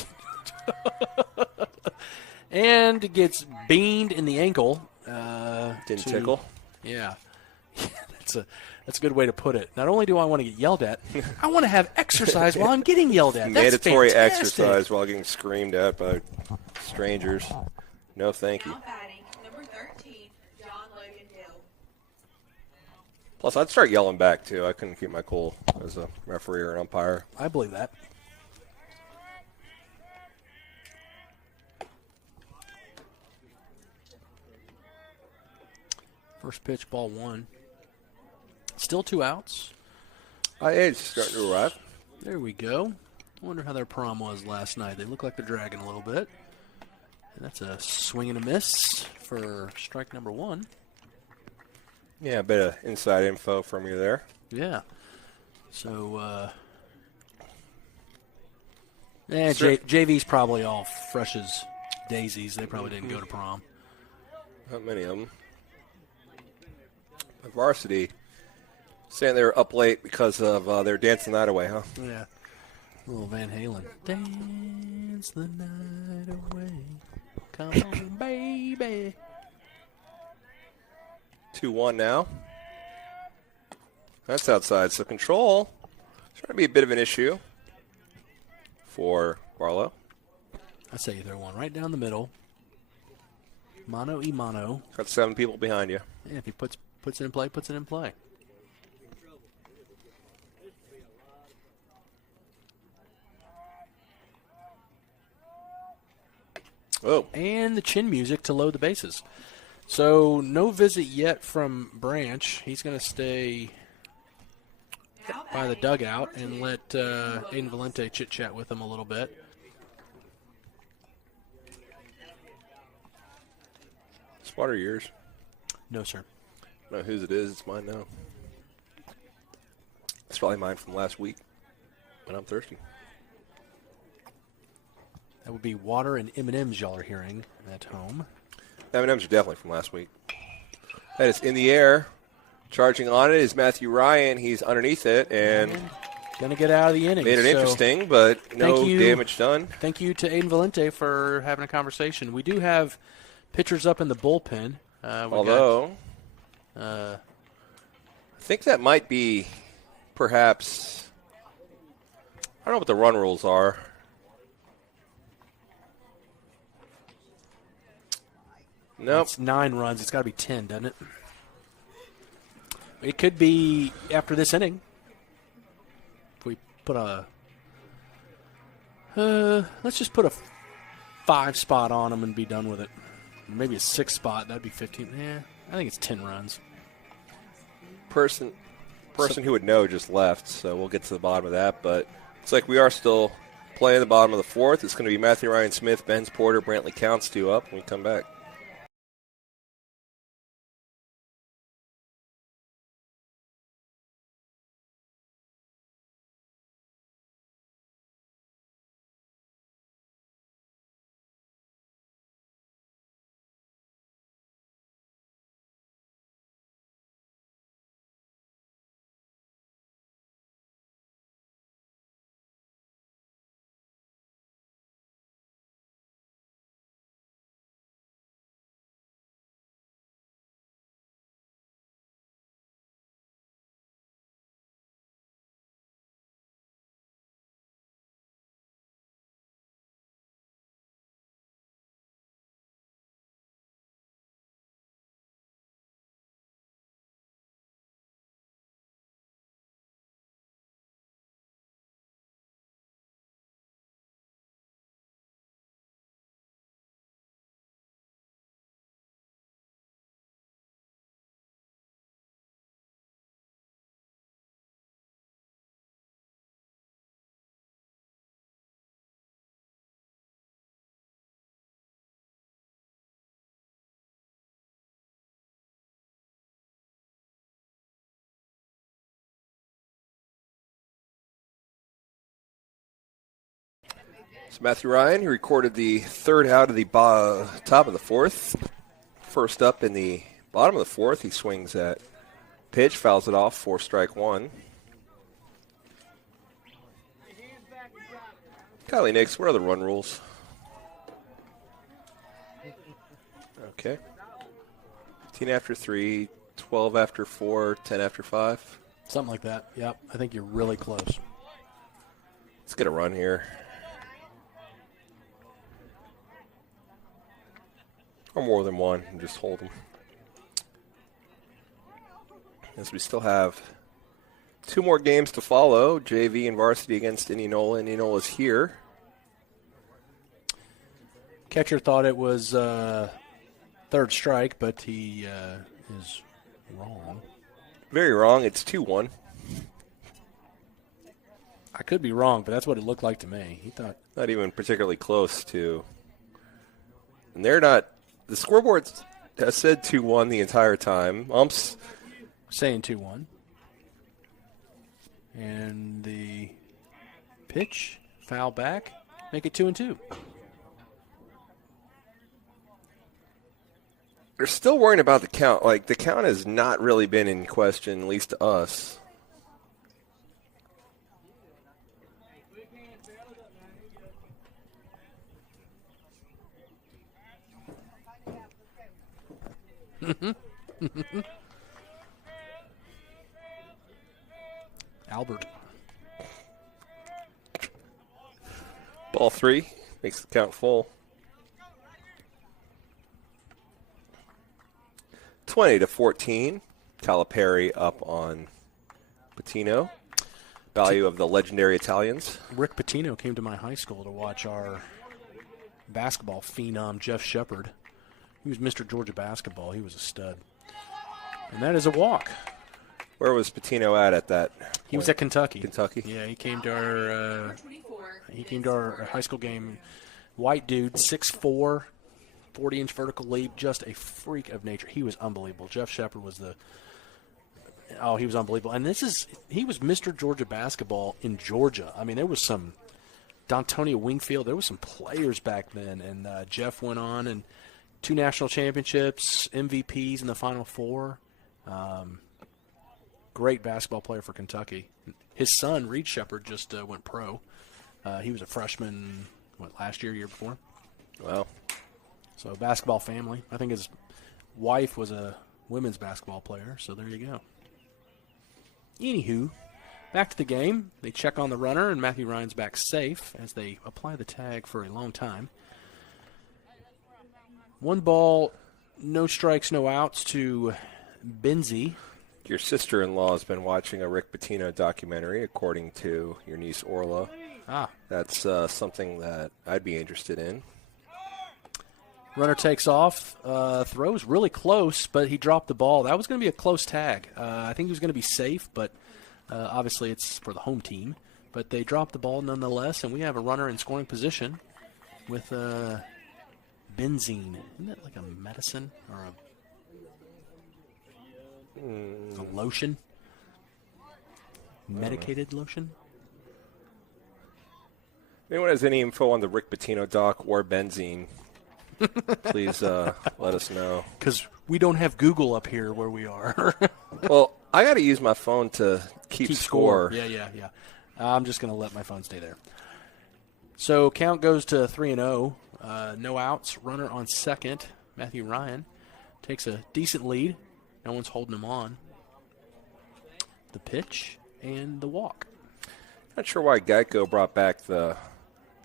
And gets beaned in the ankle. Didn't tickle? Yeah. That's a good way to put it. Not only do I want to get yelled at, I want to have exercise while I'm getting yelled at. That's mandatory fantastic. exercise while getting screamed at by strangers. No, thank you. Now batting, number 13, John Logan Hill. Plus, I'd start yelling back, too. I couldn't keep my cool as a referee or an umpire. I believe that. First pitch, ball one. Still 2 outs. It's starting to arrive. There we go. Wonder how their prom was last night. They look like they're dragging a little bit. And that's a swing and a miss for strike number one. Yeah, a bit of inside info from you there. Yeah. So, JV's probably all fresh as daisies. They probably didn't go to prom. Not many of them. But varsity, saying they were up late because of their dancing the night away, huh? Yeah. A little Van Halen. Dance the night away. Come on, baby. 2-1 now. That's outside. So control is going to be a bit of an issue for Barlow. I say you throw one right down the middle. Mano y mano. Got 7 people behind you. And if he puts it in play, puts it in play. Oh. And the chin music to load the bases. So no visit yet from Branch. He's going to stay by the dugout and let Aiden Valente chit-chat with him a little bit. Spot or yours? No, sir. I don't know whose it is. It's mine now. It's probably mine from last week when I'm thirsty. That would be water and M&M's y'all are hearing at home. M&M's are definitely from last week. That is in the air. Charging on it is Matthew Ryan. He's underneath it and going to get out of the inning. Made it interesting, but no damage done. Thank you to Aiden Valente for having a conversation. We do have pitchers up in the bullpen. Although, I think that might be perhaps, I don't know what the run rules are. Nope. It's 9 runs. It's got to be 10, doesn't it? It could be after this inning. If we put let's just put a 5 spot on them and be done with it. Maybe a 6 spot. That'd be 15. Yeah, I think it's 10 runs. Person who would know just left, so we'll get to the bottom of that. But it's like we are still playing the bottom of the 4th. It's going to be Matthew Ryan Smith, Benz Porter, Brantley Counts 2 up when we come back. So Matthew Ryan, he recorded the third out of the top of the fourth. First up in the bottom of the fourth, he swings at pitch, fouls it off, 4-1. Kylie Nix, what are the run rules? Okay. 15 after 3, 12 after 4, 10 after 5. Something like that. Yep. I think you're really close. Let's get a run here. Or more than one, and just hold them. As we still have 2 more games to follow, JV and varsity against Indianola. Indianola's here. Catcher thought it was third strike, but he is wrong. Very wrong. It's 2-1. I could be wrong, but that's what it looked like to me. He thought not even particularly close to. And they're not. The scoreboard has said 2-1 the entire time. Umps saying 2-1. And the pitch, foul back, make it 2-2. They're still worrying about the count. Like, the count has not really been in question, at least to us. Albert. Ball 3 makes the count full. 20-14. Calipari up on Patino. Value of the legendary Italians. Rick Pitino came to my high school to watch our basketball phenom, Jeff Shepard. He was Mr. Georgia basketball. He was a stud. And that is a walk. Where was Patino at that point? He was at Kentucky. Kentucky? Yeah, he came to our high school game. White dude, 6'4", 40-inch vertical leap, just a freak of nature. He was unbelievable. Jeff Shepard was he was unbelievable. And he was Mr. Georgia basketball in Georgia. I mean, there was some D'Antonio Wingfield. There was some players back then. And Jeff went on and 2 national championships, MVPs in the Final Four. Great basketball player for Kentucky. His son, Reed Shepard, just went pro. He was a freshman, last year, year before? Wow. So basketball family. I think his wife was a women's basketball player, so there you go. Anywho, back to the game. They check on the runner, and Matthew Ryan's back safe as they apply the tag for a long time. 1 ball, no strikes, no outs to Benzie. Your sister-in-law has been watching a Rick Pitino documentary, according to your niece Orla. That's something that I'd be interested in. Runner takes off, throws really close, but he dropped the ball. That was going to be a close tag. I think he was going to be safe, but obviously it's for the home team. But they dropped the ball nonetheless, and we have a runner in scoring position with benzene. Isn't that like a medicine or a lotion? Medicated lotion? If anyone has any info on the Rick Pitino doc or benzene, please let us know. Because we don't have Google up here where we are. Well, I got to use my phone to keep score. Yeah. I'm just going to let my phone stay there. So count goes to 3-0. No outs. Runner on second. Matthew Ryan takes a decent lead. No one's holding him on. The pitch and the walk. Not sure why Geico brought back the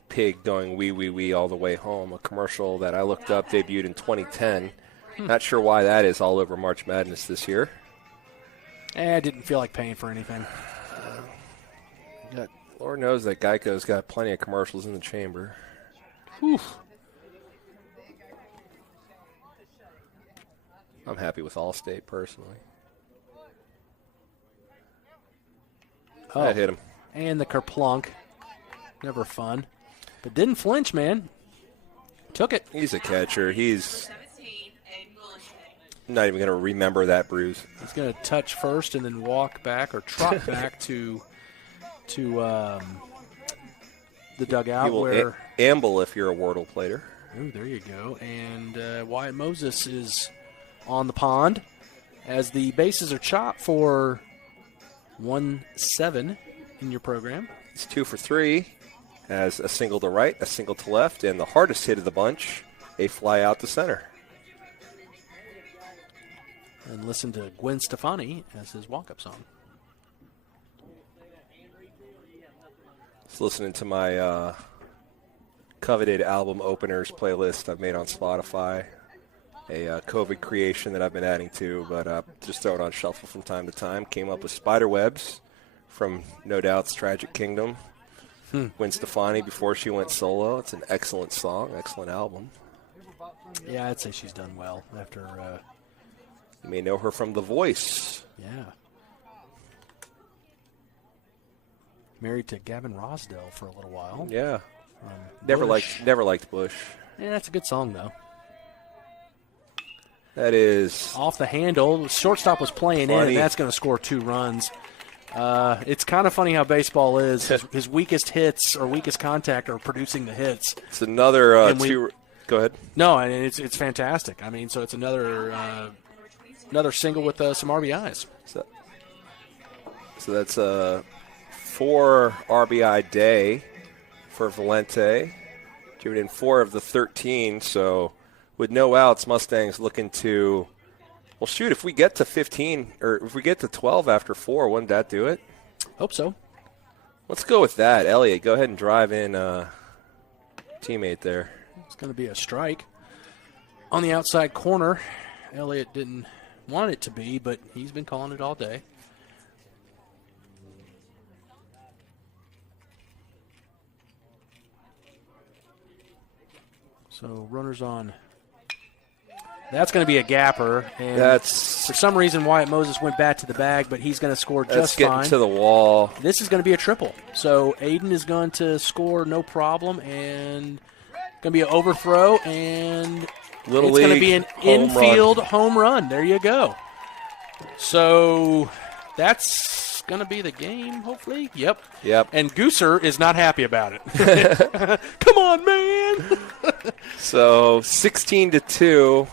pig going wee, wee, wee all the way home, a commercial that I looked up, debuted in 2010. Not sure why that is all over March Madness this year. I didn't feel like paying for anything. Lord knows that Geico's got plenty of commercials in the chamber. Whew. I'm happy with Allstate, personally. I hit him. And the kerplunk. Never fun. But didn't flinch, man. Took it. He's a catcher. He's 17 and Mullington. not even going to remember that bruise. He's going to touch first and then walk back or trot back to the the dugout. He will where amble if you're a Wordle player. Ooh, there you go. And Wyatt Moses is on the pond as the bases are chopped for 1-7 in your program. He's 2 for 3. Has a single to right, a single to left, and the hardest hit of the bunch, a fly out to center. And listen to Gwen Stefani as his walk-up song. Just listening to my coveted album openers playlist I've made on Spotify. A COVID creation that I've been adding to, but just throw it on shuffle from time to time. Came up with Spiderwebs from No Doubt's Tragic Kingdom. Gwen Stefani before she went solo. It's an excellent song, excellent album. Yeah, I'd say she's done well after. You may know her from The Voice. Yeah. Married to Gavin Rosdell for a little while. Yeah. Never liked Bush. Yeah, that's a good song though. That is off the handle. The shortstop was playing in, and that's going to score 2 runs. It's kind of funny how baseball is. His weakest hits or weakest contact are producing the hits. It's another Go ahead. No, and it's fantastic. I mean, so it's another single with some RBIs. So that's a 4 RBI day for Valente. Given in 4 of the 13. So with no outs, Mustangs looking to. Well, shoot, if we get to 15 or if we get to 12 after 4, wouldn't that do it? Hope so. Let's go with that. Elliot, go ahead and drive in teammate there. It's going to be a strike. On the outside corner, Elliot didn't want it to be, but he's been calling it all day. So runners on. That's going to be a gapper, and for some reason Wyatt Moses went back to the bag, but he's going to score just fine. Getting to the wall. This is going to be a triple. So Aiden is going to score no problem, and going to be an overthrow, and it's going to be an infield home run. There you go. So that's going to be the game, hopefully. Yep. And Gooser is not happy about it. Come on, man. So 16-2.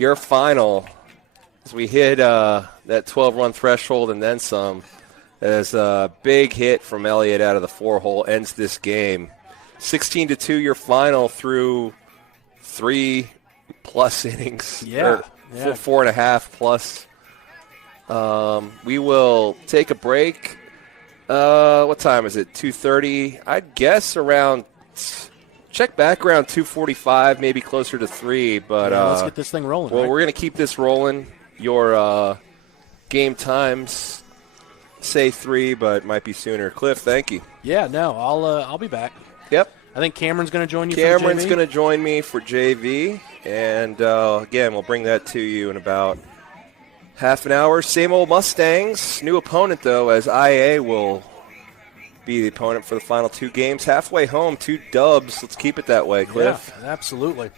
Your final, as we hit that 12-run threshold and then some, as a big hit from Elliott out of the 4-hole ends this game. 16-2, your final through 3+ innings. Yeah. 4.5 plus. We will take a break. What time is it? 2:30. I'd guess around. Check back around 2:45, maybe closer to 3. But let's get this thing rolling. Well, we're going to keep this rolling. Your game times say 3, but might be sooner. Cliff, thank you. Yeah, no, I'll be back. Yep. I think Cameron's going to join you. Cameron's going to join me for JV, and again, we'll bring that to you in about half an hour. Same old Mustangs. New opponent though, as IA will be the opponent for the final 2 games. Halfway home, 2 dubs. Let's keep it that way, Cliff. Yeah, absolutely.